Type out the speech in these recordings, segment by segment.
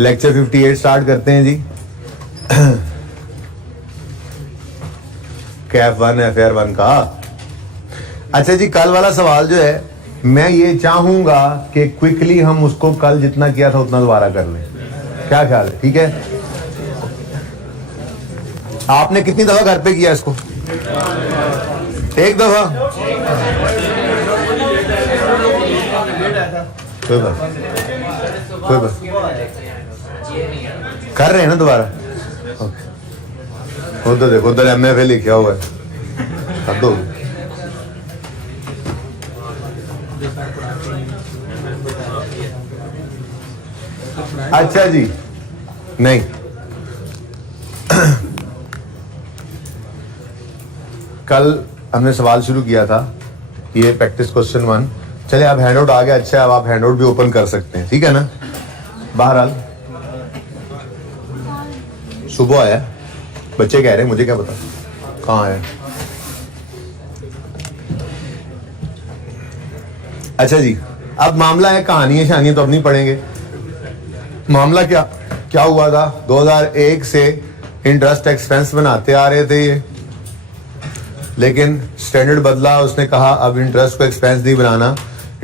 Lecture 58 start करते हैं जी। Kaif 1 FR 1 का। अच्छा जी, कल वाला सवाल जो है मैं ये चाहूंगा कि क्विकली हम उसको कल जितना किया था उतना दोबारा कर लें। क्या ख्याल है? ठीक है। आपने कितनी दफा घर पे किया इसको? एक दफा। कोई बात कर रहे हैं ना दोबारा। उधर देखो, उधर MFA लिखा हुआ है। कर दो। अच्छा जी, नहीं कल हमने सवाल शुरू किया था, ये प्रैक्टिस क्वेश्चन 1। चलिए आप हैंडआउट आ गया, अच्छा है, अब आप हैंडआउट भी ओपन कर सकते हैं, ठीक है ना। बहरहाल सुबह आया, बच्चे कह रहे हैं, मुझे क्या पता कहाँ आया। अच्छा जी, अब मामला है, कहानियां शहानियां तो अब नहीं पढ़ेंगे। मामला क्या हुआ था, 2001 से इंटरेस्ट एक्सपेंस बनाते आ रहे थे ये, लेकिन स्टैंडर्ड बदला, उसने कहा अब इंटरेस्ट को एक्सपेंस नहीं बनाना,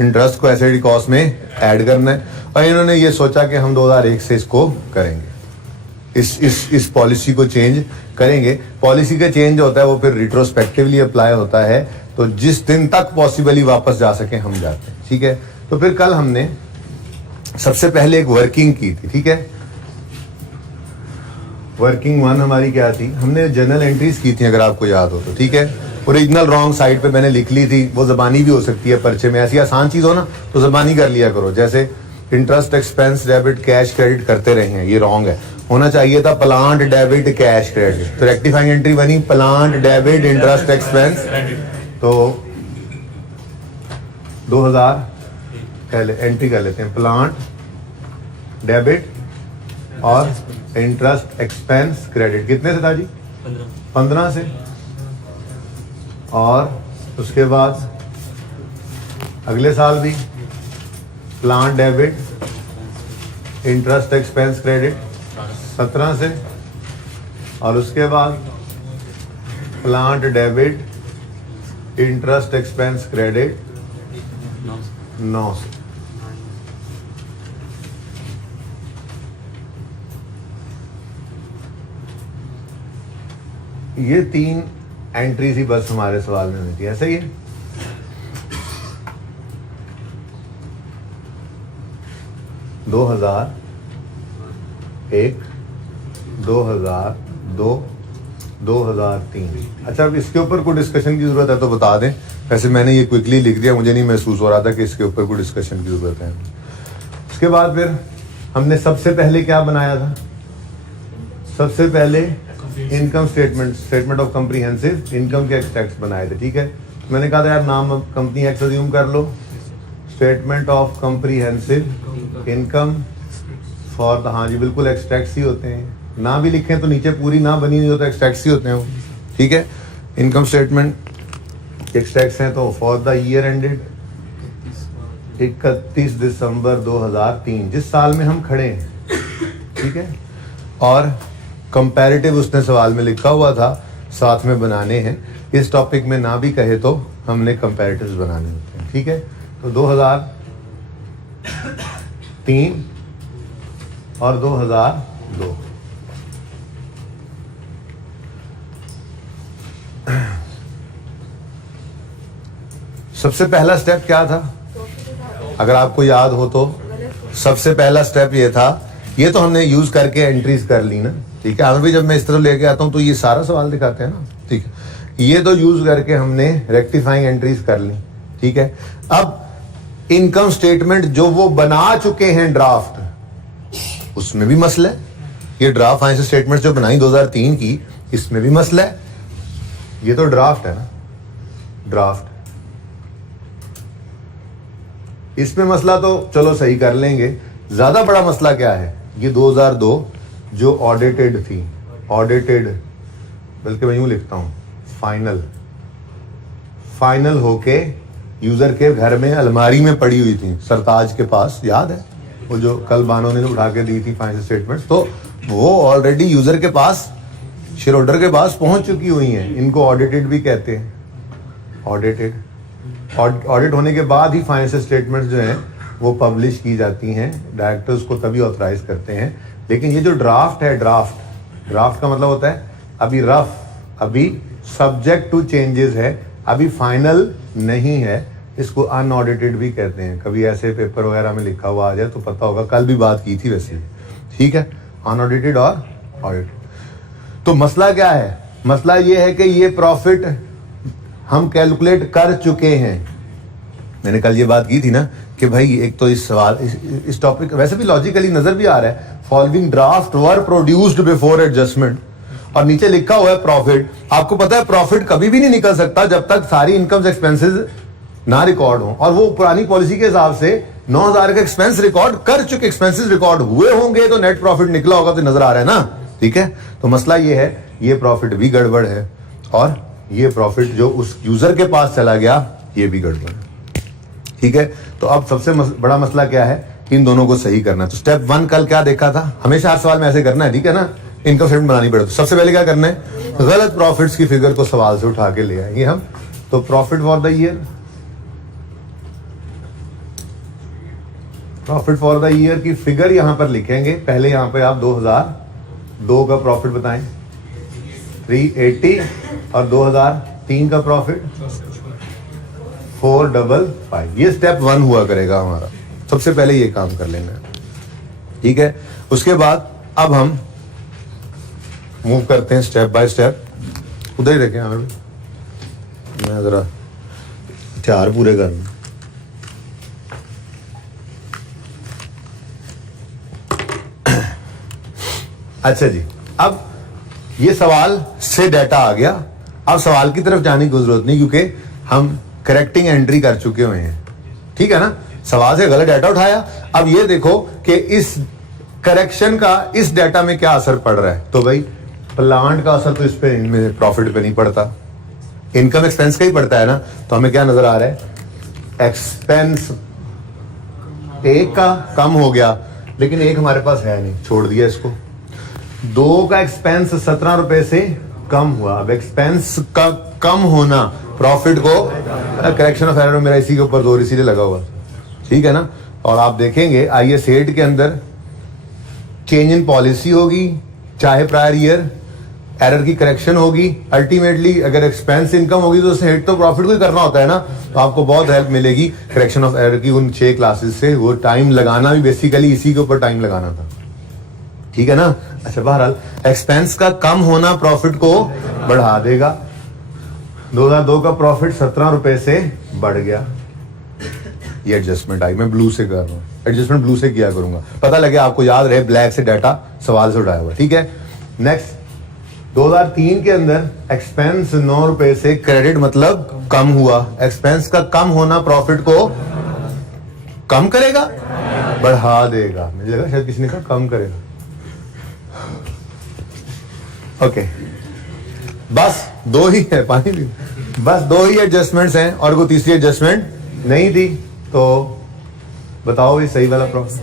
इंटरेस्ट को एसेट कॉस्ट में ऐड करना है। और इन्होंने ये सोचा कि हम 2001 से इसको करेंगे, इस पॉलिसी को चेंज करेंगे। पॉलिसी का चेंज होता है वो फिर रिट्रोस्पेक्टिवली अप्लाई होता है, तो जिस दिन तक पॉसिबली वापस जा सके हम जाते हैं, ठीक है। तो फिर कल हमने सबसे पहले एक वर्किंग की थी, ठीक है। वर्किंग 1 हमारी क्या थी, हमने जर्नल एंट्रीज की थी, अगर आपको याद हो तो, ठीक है। ओरिजिनल रॉन्ग साइड पे मैंने लिख ली थी, वो ज़बानी भी हो सकती है पर्चे में, ऐसी आसान चीज़ हो ना तो ज़बानी कर लिया करो। जैसे interest expense debit cash credit करते रहे हैं, ये रॉन्ग है, होना चाहिए था प्लांट डेबिट कैश क्रेडिट। तो रेक्टिफाइंग एंट्री बनी प्लांट डेबिट इंटरेस्ट एक्सपेंस। तो 2000 पहले एंट्री कर लेते हैं, प्लांट डेबिट और इंटरेस्ट एक्सपेंस क्रेडिट कितने से था जी? 15 से। और उसके बाद अगले साल भी plant debit interest expense credit 17 से। और उसके बाद plant debit interest expense credit 9 से। ये 3 एंट्री ही बस हमारे सवाल में मिलती है, ऐसा ही है। दो 2001, 2002, 2003। अच्छा, अब इसके ऊपर कोई डिस्कशन की जरूरत है तो बता दें। वैसे मैंने ये क्विकली लिख दिया, मुझे नहीं महसूस हो रहा था कि इसके ऊपर कोई डिस्कशन की जरूरत है। उसके बाद फिर हमने सबसे पहले क्या बनाया था, सबसे पहले income statement of comprehensive income के एक्सट्रैक्ट्स बनाए थे, ठीक है। मैंने कहा था यार नाम कंपनी एक्स अज्यूम कर लो, statement of comprehensive income for the, हाँ जी बिल्कुल एक्सट्रैक्ट्स ही होते हैं, ना भी लिखें तो नीचे पूरी ना बनी नहीं हो तो एक्सट्रैक्ट्स ही होते हैं वो, ठीक है। इनकम स्टेटमेंट एक्सट्रैक्ट्स हैं तो फॉर द ईयर एंडेड 31 दिसंबर 2003, जिस साल में हम खड़े हैं, ठीक है। और कंपैरेटिव उसने सवाल में लिखा हुआ था, साथ में बनाने हैं। इस टॉपिक में ना भी कहे तो हमने कंपैरेटिव्स बनाने होते हैं, ठीक है। तो 2003 और 2002 सबसे पहला स्टेप क्या था, अगर आपको याद हो तो सबसे पहला स्टेप ये था, ये तो हमने यूज करके एंट्रीज कर ली ना, ठीक है। अभी जब मैं इस तरह लेके आता हूं तो ये सारा सवाल दिखाते हैं ना, ठीक है। ये तो यूज करके हमने रेक्टिफाइंग एंट्रीज कर ली, ठीक है। अब इनकम स्टेटमेंट जो वो बना चुके हैं ड्राफ्ट, उसमें भी मसला है। ये ड्राफ्ट फाइनेंशियल स्टेटमेंट जो बनाई 2003 की, इसमें भी मसला है। ये तो ड्राफ्ट है ना, ड्राफ्ट, इसमें मसला तो चलो सही कर लेंगे। ज्यादा बड़ा मसला क्या है, ये 2002 जो ऑडिटेड थी, ऑडिटेड, बल्कि मैं यूं लिखता हूं फाइनल होके यूजर के घर में अलमारी में पड़ी हुई थी, सरताज के पास, याद है वो जो कल बानो ने उठा के दी थी फाइनेंशियल स्टेटमेंट्स, तो वो ऑलरेडी यूजर के पास, शेयर होल्डर के पास पहुंच चुकी हुई हैं। इनको ऑडिटेड भी कहते हैं, ऑडिट होने के बाद ही फाइनेंशियल स्टेटमेंट्स जो हैं वो पब्लिश की जाती हैं, डायरेक्टर्स को तभी ऑथराइज करते हैं। लेकिन ये जो ड्राफ्ट है, ड्राफ्ट का मतलब होता है अभी रफ, अभी सब्जेक्ट टू चेंजेस है, अभी फाइनल नहीं है, इसको अनऑडिटेड भी कहते हैं। कभी ऐसे पेपर वगैरह में लिखा हुआ आ जाए तो पता होगा, कल भी बात की थी वैसे, ठीक है, अनऑडिटेड और ऑडिट। तो मसला क्या है? मसला ये है कि ये प्रॉफिट हम कैलकुलेट कर चुके हैं। मैंने कल ये बात की थी ना कि भाई एक तो इस सवाल, इस टॉपिक वैसे भी लॉजिकली नजर भी आ रहा है, फॉलोइंग ड्राफ्ट वर प्रोड्यूस्ड बिफोर एडजस्टमेंट, और नीचे लिखा हुआ है प्रॉफिट। आपको पता है प्रॉफिट कभी भी नहीं निकल सकता जब तक सारी इनकम्स एक्सपेंसेस ना रिकॉर्ड हो, और वो पुरानी पॉलिसी के हिसाब से 9,000 का एक्सपेंस रिकॉर्ड कर चुके, एक्सपेंसेस रिकॉर्ड हुए होंगे तो नेट प्रॉफिट निकला होगा, तो नजर आ रहा है ना, ठीक है। तो मसला ये है, ये प्रॉफिट भी गड़बड़ है और ये प्रॉफिट जो उस यूजर के पास चला गया ये भी गड़बड़ है, ठीक है। तो अब सबसे बड़ा मसला क्या है? इन दोनों को सही करना है। तो स्टेप 1 कल क्या देखा था? हमेशा हर सवाल में ऐसे करना है, ठीक है ना, इनकम स्टेटमेंट बनानी पड़े। तो सबसे पहले क्या करना है? गलत प्रॉफिट्स की फिगर को सवाल से उठा के ले आएंगे हम। तो profit for the year, profit for the year की फिगर यहां पर लिखेंगे। पहले यहां पे आप 2002 का प्रॉफिट बताएं, 380, और 2003 का प्रॉफिट 455। ये स्टेप 1 हुआ करेगा हमारा। सबसे पहले ये काम कर लेंगे, ठीक है। उसके बाद अब हम मूव करते हैं स्टेप बाय स्टेप। उधर ही देखें, हमें मैं जरा हथियार पूरे करना। अच्छा जी, अब ये सवाल से डाटा आ गया। अब सवाल की तरफ जाने की जरूरत नहीं, क्योंकि हम करेक्टिंग एंट्री कर चुके हुए हैं, ठीक है ना। सवाल से गलत डाटा उठाया। अब ये देखो कि इस करेक्शन का इस डाटा में क्या असर पड़ रहा है। तो भाई प्लांट का असर तो इस पे, इनमें प्रॉफिट पे नहीं पड़ता, इनकम एक्सपेंस का ही पड़ता है ना। तो हमें क्या नजर आ रहा है? एक्सपेंस एक का कम हो गया, लेकिन एक हमारे पास है नहीं, छोड़ दिया इसको। 2 का एक्सपेंस 17 रुपए से कम हुआ। अब एक्सपेंस का कम होना प्रॉफिट को, करेक्शन ऑफ एरर, मेरा इसी के ऊपर जोर इसीलिए लगा हुआ, ठीक है ना। और आप देखेंगे IAS 8 के अंदर चेंज इन पॉलिसी होगी, चाहे प्रायर ईयर एरर की करेक्शन होगी। अल्टीमेटली अगर एक्सपेंस इनकम होगी तो उससे हिट तो प्रॉफिट को ही करना होता है ना। तो आपको बहुत हेल्प मिलेगी करेक्शन ऑफ एरर की उन 6 क्लासेस से। वो टाइम लगाना भी बेसिकली इसी के ऊपर टाइम लगाना था, ठीक है ना। अच्छा, बहरहाल एक्सपेंस का कम होना प्रॉफिट को बढ़ा देगा। 2002 का प्रॉफिट 17 रुपए से बढ़ गया। ये एडजस्टमेंट आई, मैं ब्लू से कर रहा हूँ, एडजस्टमेंट ब्लू से किया करूंगा, पता लगे आपको याद रहे, ब्लैक से डाटा सवाल से उठाया हुआ, ठीक है। नेक्स्ट 2003 के अंदर एक्सपेंस 9 रुपए से क्रेडिट मतलब कम हुआ। एक्सपेंस का कम होना प्रॉफिट को कम करेगा, बढ़ा देगा। मुझे लगा शायद किसी ने कहा कम करेगा। ओके, बस 2 ही है, पानी भी, बस 2 ही एडजस्टमेंट्स हैं और कोई तीसरी एडजस्टमेंट नहीं थी। तो बताओ ये सही वाला प्रॉफिट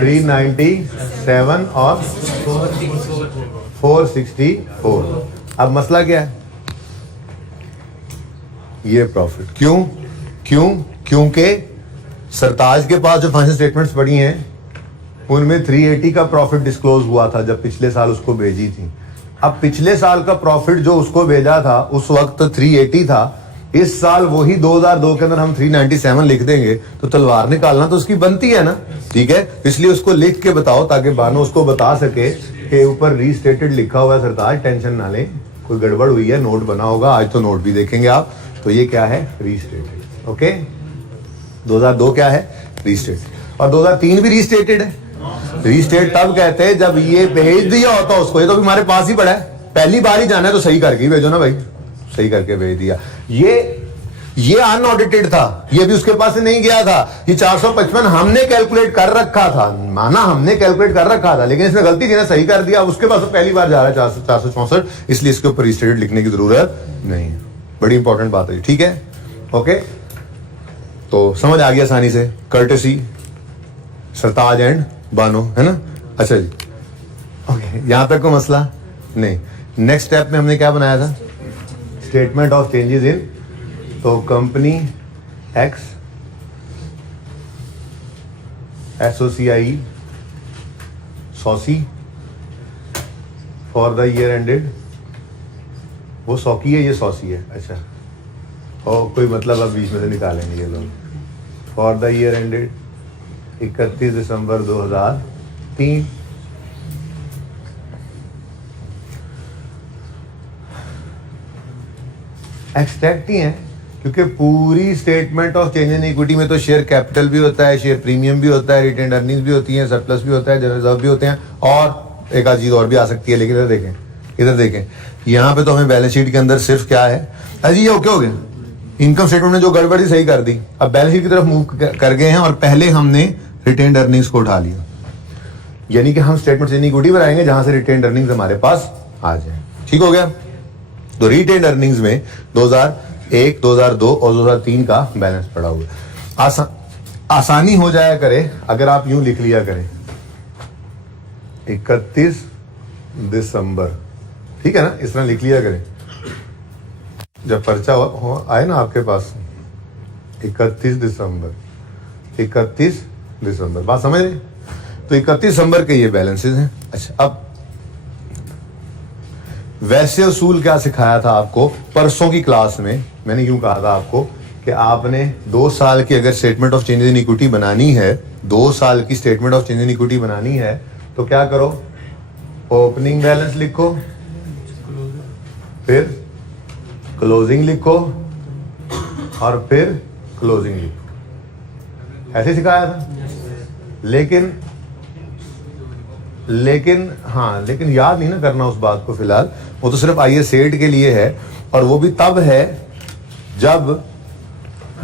397 और 464। अब मसला क्या है? ये प्रॉफिट क्योंकि सरताज के पास जो फाइनेंशियल स्टेटमेंट्स पड़ी हैं उनमें 380 का प्रॉफिट डिस्क्लोज हुआ था जब पिछले साल उसको भेजी थी। अब पिछले साल का प्रॉफिट जो उसको भेजा था उस वक्त 380 था। इस साल वही 2002 के अंदर हम 397 लिख देंगे तो तलवार निकालना तो उसकी बनती है ना, ठीक है। इसलिए उसको लिख के बताओ ताकि बानो उसको बता सके कि ऊपर रीस्टेटेड लिखा हुआ है सरताज, टेंशन ना ले, कोई गड़बड़ हुई है, नोट बना होगा, आज तो नोट भी देखेंगे आप। तो ये क्या है? रीस्टेटेड। ओके, 2002 क्या है? रीस्टेटेड। और 2003 भी रीस्टेटेड है। रीस्टेट तब कहते हैं जब ये भेज दिया होता उसको, ये तो हमारे पास ही पड़ा है, पहली बार ही जाना है तो सही करके ही भेजो ना भाई, सही करके भेज दिया। ये अनऑडिटेड था, ये भी उसके पास से नहीं गया था। ये 455 हमने कैलकुलेट कर रखा था, माना हमने कैलकुलेट कर रखा था, लेकिन इसमें गलती थी ना, सही कर दिया। उसके पास तो पहली बार जा रहा है 464, इसलिए इसके ऊपर रीस्टेटेड लिखने की जरूरत नहीं है। बड़ी इंपॉर्टेंट बात है, ठीक है। ओके, तो समझ आ गया आसानी से, कर्टेसी सरताज एंड बानो, है ना। अच्छा जी, ओके, यहां तक को मसला नहीं। नेक्स्ट स्टेप में हमने क्या बनाया था, स्टेटमेंट ऑफ चेंजेस इन, तो company x SOCIE saucy for the year ended, वो सौकी है, ये सॉसी है। अच्छा, और कोई मतलब अब बीच में से निकालेंगे ये लोग। For the year ended 31 December 2003, extract ही है, क्योंकि पूरी statement of change in equity में तो शेयर कैपिटल भी होता है, शेयर प्रीमियम भी होता है, रिटेन्ड अर्निंग्स भी होती हैं, सरप्लस भी होता है, जनरल रिजर्व भी होते हैं, और एक आध चीज और भी आ सकती है। लेकिन इधर देखें, यहाँ पे तो हमें बैलेंस शीट के अंदर सिर्फ क्या है, अजी ये ओके हो गया, इनकम स्टेटमेंट में जो गड़बड़ी सही कर दी, अब बैलेंस शीट की तरफ मूव कर गए हैं, और पहले हमने रिटेन्ड अर्निंग्स को उठा लिया, यानी कि हम स्टेटमेंट चेंज इन इक्विटी बनाएंगे जहां से रिटेन्ड अर्निंग्स हमारे पास आ जाए। ठीक हो गया। तो रिटेन्ड अर्निंग्स में 2001, 2002 और 2003 का बैलेंस पड़ा हुआ है। आसानी हो जाया करे अगर आप यूं लिख लिया करें 31 दिसंबर, ठीक है ना, इस तरह लिख लिया करें। जब पर्चा आए ना आपके पास 31 दिसंबर, बात समझ रहे। तो 31 दिसंबर के ये बैलेंसेस हैं। अच्छा, अब वैसे उसूल क्या सिखाया था आपको परसों की क्लास में, मैंने यूं कहा था आपको कि आपने 2 साल की अगर statement of change in equity बनानी है, 2 साल की statement of change in equity बनानी है, तो क्या करो, ओपनिंग बैलेंस लिखो, फिर क्लोजिंग लिखो, और फिर क्लोजिंग लिखो। ऐसे सिखाया था। लेकिन याद नहीं ना करना उस बात को फिलहाल, वो तो सिर्फ IAS 8 के लिए है, और वो भी तब है जब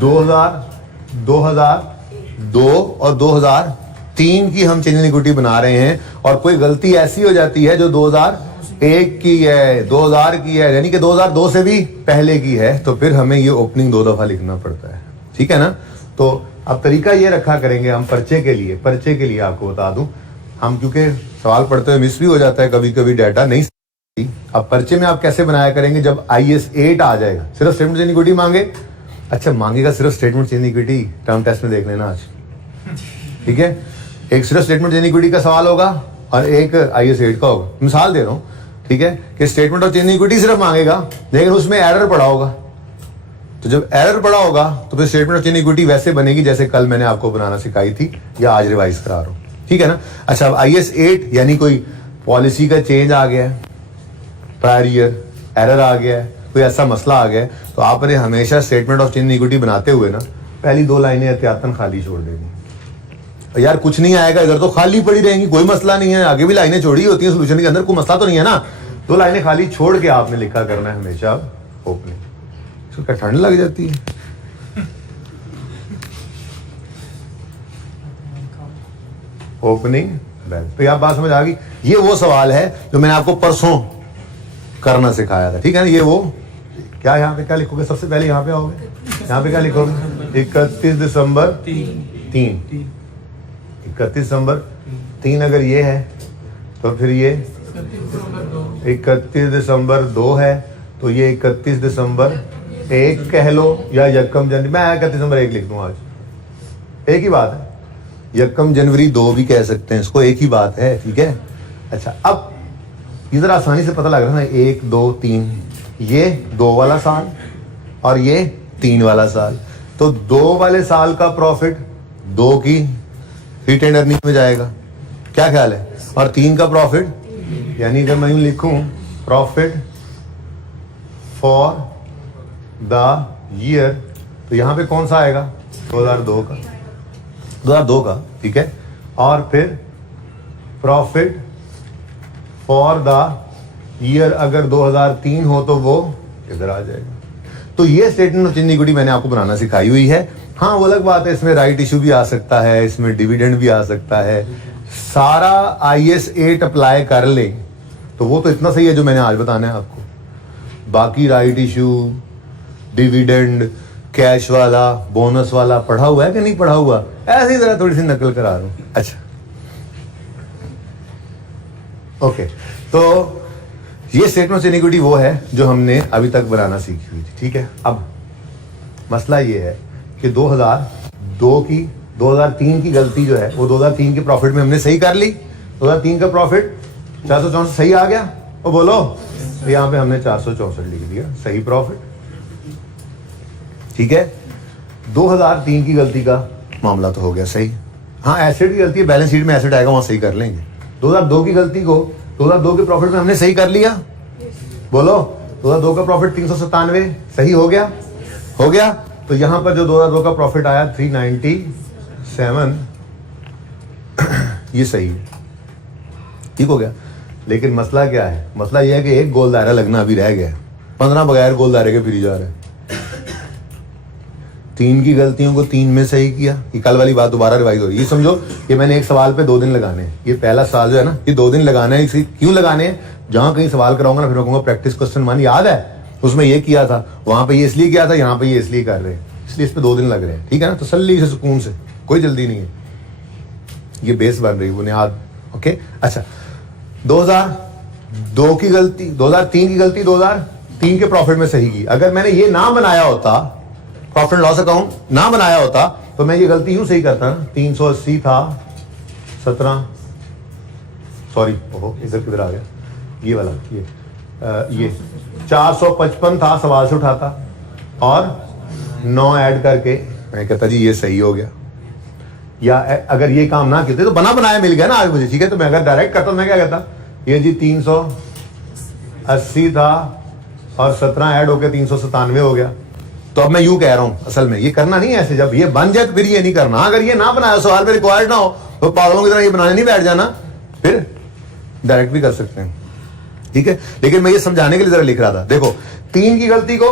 2002 और 2003 की हम चेंज इन इक्विटी बना रहे हैं, और कोई गलती ऐसी हो जाती है जो 2001 की है, 2000 की है, यानी कि 2002 से भी पहले की है, तो फिर हमें ये ओपनिंग 2 दफा लिखना पड़ता है। ठीक है ना। तो अब तरीका ये रखा करेंगे हम पर्चे के लिए आपको बता दूं, हम क्योंकि सवाल पढ़ते हुए मिस भी हो जाता है कभी कभी, डाटा नहीं। अब पर्चे में आप कैसे बनाया करेंगे, जब IAS 8 आ जाएगा, सिर्फ स्टेटमेंट चेंज इक्विटी मांगे, अच्छा मांगेगा सिर्फ statement change equity, term test में देख लेना आज, ठीक है। एक सिर्फ स्टेटमेंट चेंज इक्विटी का सवाल होगा और एक IAS 8 का होगा। मिसाल दे रहा हूं, ठीक है, कि स्टेटमेंट ऑफ चेंज इक्विटी सिर्फ मांगेगा, लेकिन उसमें एरर पड़ा होगा, तो जब एरर पड़ा होगा तो फिर स्टेटमेंट ऑफ चेंज इक्विटी वैसे बनेगी जैसे कल मैंने आपको बनाना सिखाई थी, या आज रिवाइज करा रहा हूं, ठीक है ना। अच्छा, अब IAS 8 यानी कोई पॉलिसी का चेंज आ गया है, प्रायर ईयर एरर आ गया है, कोई ऐसा मसला आ गया है, तो आपने हमेशा स्टेटमेंट ऑफ चेंज इक्विटी बनाते हुए ना पहली 2 लाइनें एहतियातन खाली छोड़ देनी। यार कुछ नहीं आएगा, इधर तो खाली पड़ी रहेंगी, कोई मसला नहीं है, आगे भी लाइनें छोड़ी होती हैं सोल्यूशन के अंदर, कोई मसला तो नहीं है ना। 2 लाइनें खाली छोड़ के आपने लिखा करना है हमेशा ओपनिंग। इसको क्या ठंड लग जाती है? Opening balance. तो यह बात समझ आ गई। ये वो सवाल है जो मैंने आपको परसों करना सिखाया था, ठीक है ना। ये वो क्या, यहाँ पे क्या लिखोगे, सबसे पहले यहाँ पे आओगे, यहाँ पे क्या लिखोगे, 31 दिसंबर 3, 31 दिसंबर 3 अगर ये है तो फिर ये 31 दिसंबर 2 है, तो ये 31 दिसंबर 1 कह लो, या यकम जनवरी, मैं 31 दिसंबर 1 लिख दूँ, आज एक ही बात है। यकम जनवरी 2 भी कह सकते हैं इसको, एक ही बात है, ठीक है। अच्छा, अब इधर आसानी से पता लग रहा है ना, 1 2 3, ये 2 वाला साल और ये 3 वाला साल, तो 2 वाले साल का प्रॉफिट 2 की रिटेन्ड अर्निंग में जाएगा, क्या ख्याल है, और 3 का प्रॉफिट, यानी अगर मैं यूं लिखूं प्रॉफिट फॉर द ईयर, तो यहां पे कौन सा आएगा, 2002 का, ठीक है। और फिर प्रॉफिट फॉर द ईयर अगर 2003 हो तो वो इधर आ जाएगा। तो ये स्टेटमेंट ऑफ चेंज इक्विटी मैंने आपको बनाना सिखाई हुई है। हाँ, वो अलग बात है, इसमें राइट इशू भी आ सकता है, इसमें डिविडेंड भी आ सकता है, सारा IAS 8 अप्लाई कर ले तो वो तो इतना सही है जो मैंने आज बताना है आपको। बाकी राइट इशू, डिविडेंड, कैश वाला, बोनस वाला पढ़ा हुआ है कि नहीं पढ़ा हुआ? ऐसे ही जरा थोड़ी सी नकल करा रहा हूं। अच्छा ओके, तो ये स्टेटमेंट ऑफ इक्विटी वो है जो हमने अभी तक बनाना सीखी हुई थी, ठीक है। अब मसला ये है कि 2003 की गलती जो है वो 2003 के प्रॉफिट में हमने सही कर ली। 2003 का प्रॉफिट 464 सही आ गया, वो बोलो। तो यहाँ पे हमने 464 लिख दिया, सही प्रॉफिट, ठीक है। 2003 की गलती का मामला तो हो गया सही। हाँ, एसेट की गलती है, बैलेंस शीट में एसेट आएगा, वहां सही कर लेंगे। 2002 की गलती को 2002 के प्रॉफिट में हमने सही कर लिया, बोलो। 2002 का प्रॉफिट 397 सही हो गया, हो गया। तो यहां पर जो 2002 का प्रॉफिट आया 397 ये सही है, ठीक हो गया। लेकिन मसला क्या है? मसला यह है कि एक गोल दायरा लगना अभी रह गया है, 15 बगैर गोल दायरे के फिर जा रहे हैं। 3 की गलतियों को 3 में सही किया। ये कल वाली बात दोबारा रिवाइज हो रही है। ये समझो कि मैंने एक सवाल पे 2 दिन लगाने हैं। ये पहला सवाल जो है ना, ये 2 दिन लगाने हैं। क्यों लगाने हैं? जहां कहीं सवाल कराऊंगा ना, फिर मैं कहूंगा प्रैक्टिस क्वेश्चन 1 याद है, उसमें ये किया था, वहां पे ये इसलिए किया था, यहाँ पे ये इसलिए कर रहे हैं, इसलिए इस पे 2 दिन लग रहे हैं, ठीक है ना। तसल्ली से, सुकून से, कोई जल्दी नहीं है। ये बेस बन रही है, बुनियाद। ओके, अच्छा। 2002 की गलती, 2003 की गलती 2003 के प्रॉफिट में सही की। अगर मैंने ये ना बनाया होता, प्रॉफिट लॉस अकाउंट ना बनाया होता, तो मैं ये गलती यूं सही करता ना। 380 था, 17, सॉरी, ओहो इधर किधर आ गया, ये वाला, ये 455 था, सवाल से उठाता और 9 ऐड करके मैं कहता जी ये सही हो गया। या अगर ये काम ना करते तो बना बनाया मिल गया ना आज मुझे, ठीक है। तो मैं अगर डायरेक्ट करता तो मैं क्या कहता, ये जी 380 था और 17 ऐड होकर 397 हो गया। तो अब मैं यूं कह रहा हूं, असल में ये करना नहीं है ऐसे। जब ये बन जाए तो फिर ये नहीं करना। अगर ये ना बनाया, सवाल पे रिक्वायर्ड ना हो, तो पागलों की तरह ये बनाने नहीं बैठ जाना, फिर डायरेक्ट भी कर सकते हैं, ठीक है। लेकिन मैं ये समझाने के लिए जरा लिख रहा था। देखो, 3 की गलती को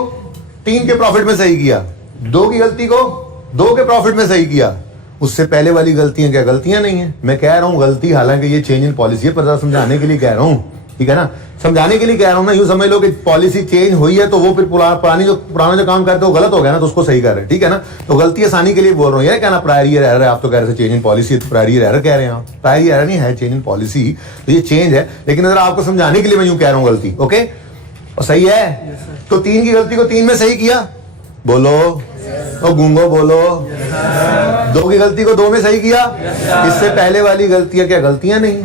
3 के प्रॉफिट में सही किया, 2 की गलती को 2 के प्रॉफिट में सही किया। उससे पहले वाली गलतियां क्या गलतियां नहीं है? मैं कह रहा हूं गलती, हालांकि ये चेंज इन पॉलिसी है, पर समझाने के लिए कह रहा हूं, ठीक है ना। समझाने के लिए कह रहा हूं ना। यूं समझ लो कि पॉलिसी चेंज हुई है तो वो फिर पुराना जो काम करते हो गलत हो गया ना, तो उसको सही कर रहे हैं, ठीक है ना। तो गलती आसानी के लिए बोल रहा हूं। ये कहना प्रायरी एरर है, आप तो कह रहे थे चेंज इन पॉलिसी, तो प्रायरी एरर कह रहे हैं आप। प्रायरी एरर नहीं है, चेंज इन पॉलिसी, तो ये चेंज है। लेकिन अगर आपको समझाने के लिए मैं यूं कह रहा हूं गलती, ओके, और सही है। तो 3 की गलती को 3 में सही किया, बोलो। तो गूंगो बोलो। 2 की गलती को 2 में सही किया। इससे पहले वाली गलतियां क्या गलतियां नहीं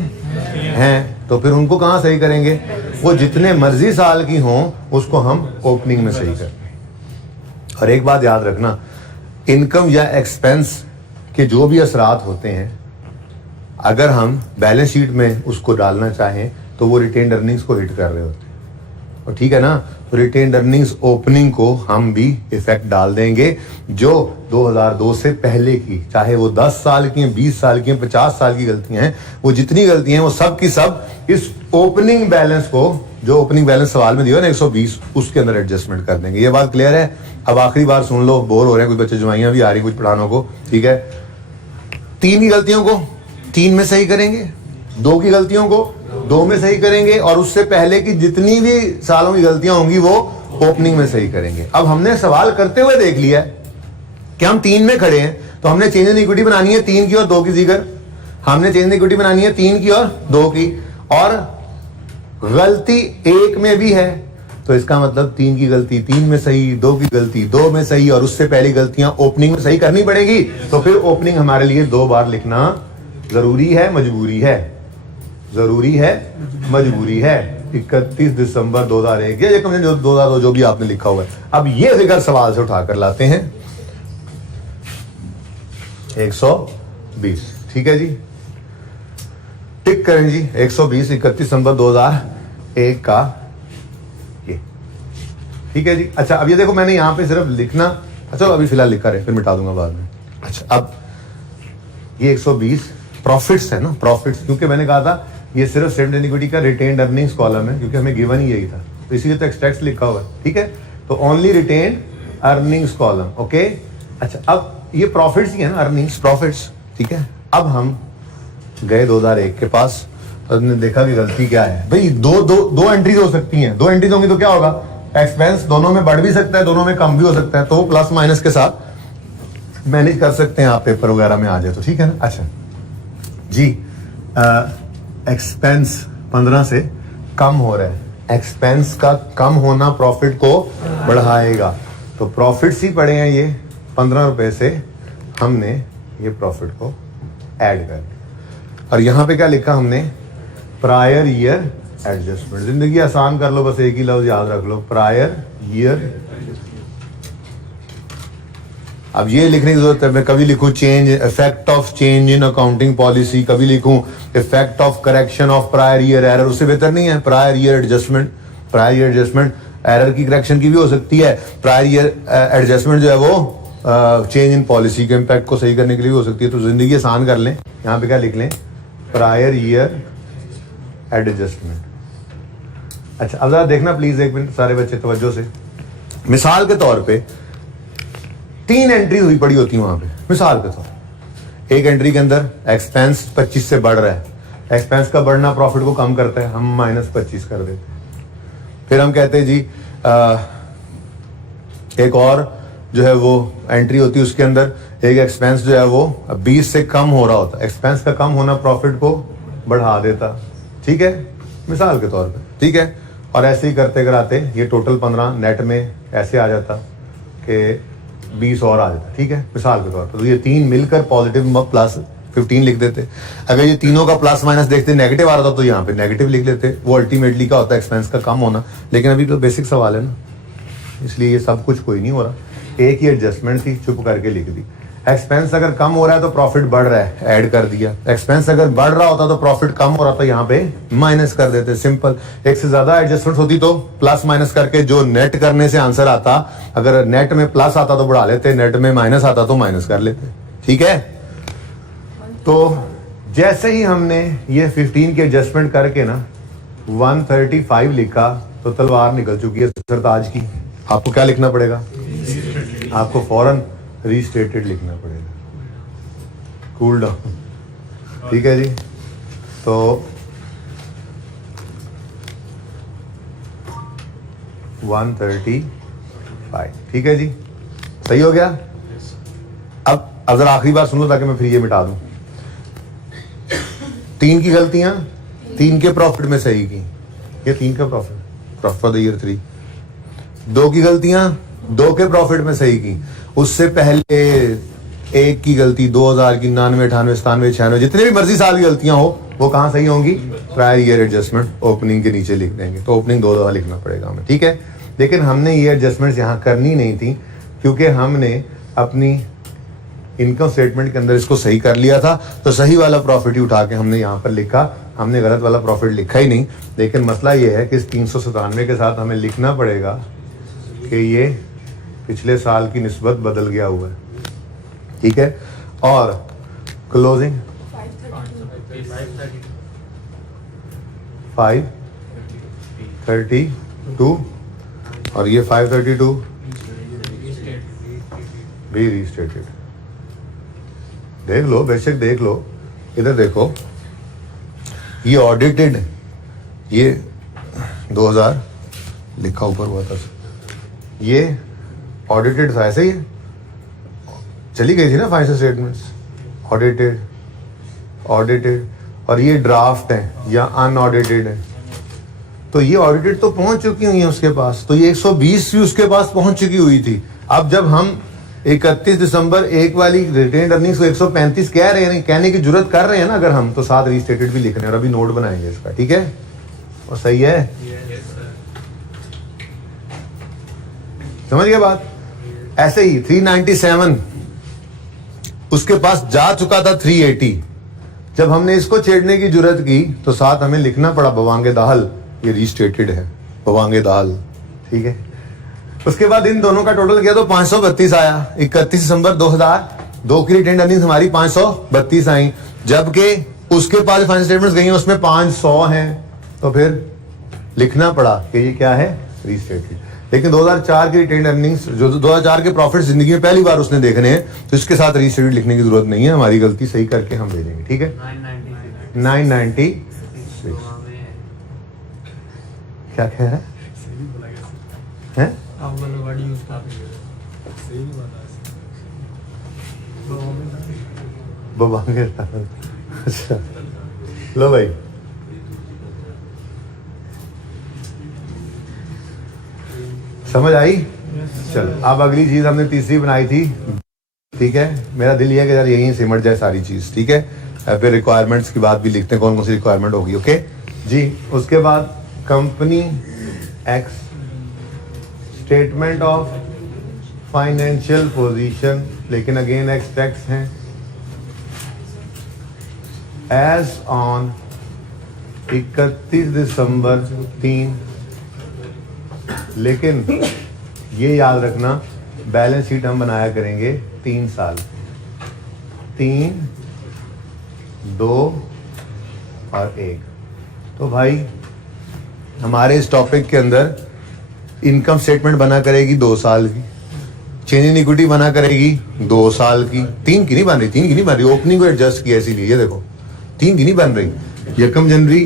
हैं? तो फिर उनको कहां सही करेंगे? वो जितने मर्जी साल की हों, उसको हम ओपनिंग में सही करें। और एक बात याद रखना, इनकम या एक्सपेंस के जो भी असरात होते हैं, अगर हम बैलेंस शीट में उसको डालना चाहें तो वो रिटेन्ड अर्निंग्स को हिट कर रहे होते हैं, और ठीक है ना। तो रिटेन्ड अर्निंग्स ओपनिंग को हम भी इफेक्ट डाल देंगे। जो 2002 से पहले की, चाहे वो 10 साल की हैं, 20 साल की हैं, 50 साल की गलतियां हैं, वो जितनी गलतियां हैं वो सब की सब इस ओपनिंग बैलेंस को, जो ओपनिंग बैलेंस सवाल में दिया ना 120, उसके अंदर एडजस्टमेंट कर देंगे। ये बात क्लियर है? अब आखिरी बार सुन लो, बोर हो रहे हैं, कुछ बच्चे जुआइयां भी आ रही कुछ पढ़ानों को, ठीक है। 3 की गलतियों को 3 में सही करेंगे, 2 की गलतियों को 2 में सही करेंगे, और उससे पहले की जितनी भी सालों की गलतियां होंगी वो ओपनिंग में सही करेंगे। अब हमने सवाल करते हुए देख लिया कि हम 3 में खड़े हैं, तो हमने चेंज इन इक्विटी बनानी है 3 की और 2 की। जिगर हमने चेंज इन इक्विटी बनानी है 3 की और 2 की, और गलती 1 में भी है, तो इसका मतलब 3 की गलती 3 में सही, 2 की गलती 2 में सही, और उससे पहली गलतियां ओपनिंग में सही करनी पड़ेगी। तो फिर ओपनिंग हमारे लिए 2 बार लिखना जरूरी है, मजबूरी है। जरूरी है, मजबूरी है। 31 दिसंबर 2001 या 2002 जो भी आपने लिखा हुआ है। अब ये फिगर सवाल से उठाकर लाते हैं 120, ठीक है जी। टिक करें जी 120, 31 दिसंबर 2001 का ये, ठीक है जी। अच्छा, अब ये देखो, मैंने यहां पे सिर्फ लिखना, अच्छा अभी फिलहाल लिखा रहे, फिर मिटा दूंगा बाद में। अच्छा, अब ये 120 प्रॉफिट्स है ना, प्रॉफिट्स, क्योंकि मैंने कहा था ये सिर्फ स्टेटमेंट ऑफ इक्विटी का रिटेन्ड अर्निंग्स कॉलम है, क्योंकि हमें गिवन ही यही था, तो इसीलिए तो एक्सट्रैक्ट्स लिखा हुआ है, ठीक है। तो only retained earnings column, okay. अच्छा, अब ये प्रॉफिट्स ही है ना, अर्निंग्स प्रॉफिट्स, ठीक है। अब हम गए 2001 के पास, हमने देखा कि गलती क्या है भाई। दो एंट्रीज हो सकती हैं, 2 एंट्रीज होंगी तो क्या होगा, एक्सपेंस दोनों में बढ़ भी सकता है, दोनों में कम भी हो सकता है, तो प्लस माइनस के साथ मैनेज कर सकते हैं आप पेपर वगैरह में आ जाए तो, ठीक है ना। अच्छा जी, एक्सपेंस 15 से कम हो रहा है, एक्सपेंस का कम होना प्रॉफिट को बढ़ाएगा, तो प्रॉफिट्स ही पड़े हैं ये 15 रुपए से, हमने ये प्रॉफिट को ऐड कर दिया। और यहां पे क्या लिखा हमने, प्रायर ईयर एडजस्टमेंट। जिंदगी आसान कर लो, बस एक ही लफ्ज याद रख लो, प्रायर ईयर। अब ये लिखने की जरूरत है, मैं कभी लिखूं change, effect of change in accounting policy, कभी लिखूं effect of correction of prior year error, उससे बेहतर नहीं है prior year adjustment. Prior year adjustment error की करेक्शन की भी हो सकती है, प्रायर ईयर एडजस्टमेंट जो है वो चेंज इन पॉलिसी के इम्पैक्ट को सही करने के लिए भी हो सकती है। तो जिंदगी आसान कर लें, यहाँ पे क्या लिख लें, प्रायर ईयर एडजस्टमेंट। अच्छा अब जरा देखना प्लीज एक मिनट सारे बच्चे तवज्जो से। मिसाल के तौर पे 3 एंट्री हुई पड़ी होती है वहां पे, मिसाल के तौर एक एंट्री के अंदर एक्सपेंस 25 से बढ़ रहा है, एक्सपेंस का बढ़ना प्रॉफिट को कम करता है, हम -25 कर देते हैं। फिर हम कहते हैं जी एक और जो है वो एंट्री होती है, उसके अंदर एक एक्सपेंस जो है वो 20 से कम हो रहा होता है, एक्सपेंस का कम होना प्रॉफिट को बढ़ा देता, ठीक है, मिसाल के तौर पे, ठीक है। और ऐसे ही करते कराते ये टोटल 15 नेट में ऐसे आ जाता कि 20 और आ जाता, ठीक है, मिसाल के तौर पर। तो ये 3 मिलकर पॉजिटिव प्लस 15 लिख देते। अगर ये तीनों का प्लस माइनस देखते नेगेटिव आ रहा था तो यहाँ पे नेगेटिव लिख लेते, वो अल्टीमेटली क्या होता है, एक्सपेंस का कम होना। लेकिन अभी तो बेसिक सवाल है ना, इसलिए ये सब कुछ कोई नहीं हो रहा, एक ही एडजस्टमेंट थी, चुप करके लिख दी। एक्सपेंस अगर कम हो रहा है तो प्रॉफिट बढ़ रहा है, ऐड कर दिया। एक्सपेंस अगर बढ़ रहा होता तो प्रॉफिट कम हो रहा था, यहाँ पे माइनस कर देते, सिंपल। एक से ज्यादा एडजस्टमेंट होती तो प्लस माइनस करके जो नेट करने से आंसर आता, अगर नेट में प्लस आता तो बढ़ा लेते, नेट में माइनस आता तो माइनस कर लेते, ठीक है। तो जैसे ही हमने ये 15 के एडजस्टमेंट करके ना 135 लिखा तो तलवार निकल चुकी है सरताज की। आपको क्या लिखना पड़ेगा, आपको फौरन रीस्टेटेड लिखना पड़ेगा, कूल डाउन, ठीक है जी। तो $135, ठीक है जी, सही हो गया। अब अगर आखिरी बार सुन लो ताकि मैं फिर ये मिटा दूं। 3 की गलतियां 3 के प्रॉफिट में सही की, ये 3 का प्रॉफिट फॉर द ईयर 3। 2 की गलतियां 2 के प्रॉफिट में सही की, उससे पहले 1 की गलती 2000 की 99, 98, 97, 96 जितने भी मर्जी साल की गलतियां हो वो कहां सही होंगी, प्रायर ईयर एडजस्टमेंट ओपनिंग के नीचे लिख देंगे। तो ओपनिंग 2 दफा लिखना पड़ेगा हमें, ठीक है। लेकिन हमने ये एडजस्टमेंट्स यहाँ करनी नहीं थी क्योंकि हमने अपनी इनकम स्टेटमेंट के अंदर इसको सही कर लिया था, तो सही वाला प्रॉफिट ही उठा के हमने यहाँ पर लिखा, हमने गलत वाला प्रॉफिट लिखा ही नहीं। लेकिन मसला ये है कि इस 397 के साथ हमें लिखना पड़ेगा कि ये पिछले साल की निस्बत बदल गया हुआ है, ठीक है। और क्लोजिंग 532 और ये 532 भी रीस्टेटेड। देख लो, बेशक देख लो, इधर देखो, ये ऑडिटेड, ये 2000 लिखा ऊपर हुआ था, ये ऑडिटेड था, ऐसे ही चली गई थी ना फाइनेंशियल स्टेटमेंट्स, ऑडिटेड ऑडिटेड, और ये ड्राफ्ट है या अनऑडिटेड है। तो ये ऑडिटेड तो पहुंच चुकी हुई है उसके पास, तो ये 120 भी उसके पास पहुंच चुकी हुई थी। अब जब हम 31 दिसंबर 1 वाली रिटेन अर्निंग्स को 135 कह रहे हैं, कहने की जरूरत कर रहे हैं ना अगर हम, तो साथ रीस्टेटेड भी लिख रहे हैं और अभी नोट बनाएंगे इसका, ठीक है। और सही है, समझ गए बात। ऐसे ही 397 उसके पास जा चुका था 380, जब हमने इसको छेड़ने की जरूरत की तो साथ हमें लिखना पड़ा बवांगे दाहल, ये रीस्टेटेड है बवांगे दाहल, ठीक है। उसके बाद इन दोनों का टोटल किया तो 532 आया। 31 दिसंबर 2002 की रिटेन अर्निंग्स हमारी 532 आई, जबकि उसके पास फाइनेंशियल स्टेटमेंट्स गई हैं उसमें 500 हैं, तो फिर लिखना पड़ा कि ये क्या है, रीस्टेटेड। लेकिन 2004 की रिटेन अर्निंग्स, जो 2004 के प्रॉफिट जिंदगी में पहली बार उसने देखने हैं, तो इसके साथ रीस्टेटेड लिखने की जरूरत नहीं है, हमारी गलती सही करके हम भेजेंगे, ठीक है। 996 क्या कह रहा है, हैं? आप वाला वर्ड यूज कर रहे हो, सही नहीं बता बबांगे। अच्छा लो भाई, समझ आई? चल अब अगली चीज हमने तीसरी बनाई थी, ठीक है। मेरा दिल ये है कि यार यहीं सिमट जाए सारी चीज, ठीक है। फिर रिक्वायरमेंट्स की बात भी लिखते हैं, कौन कौन सी रिक्वायरमेंट होगी, ओके जी। उसके बाद company x statement of financial position, लेकिन अगेन एक्स टैक्स हैं, एज ऑन 31 दिसंबर 3, लेकिन ये याद रखना बैलेंस शीट हम बनाया करेंगे 3 साल, 3, 2 और 1। तो भाई हमारे इस टॉपिक के अंदर इनकम स्टेटमेंट बना करेगी 2 साल की, चेंज इन इक्विटी बना करेगी 2 साल की, 3 की नहीं बन रही, 3 की नहीं बन रही, ओपनिंग को एडजस्ट किया इसीलिए, ये देखो 3 की नहीं बन रही। यकम जनवरी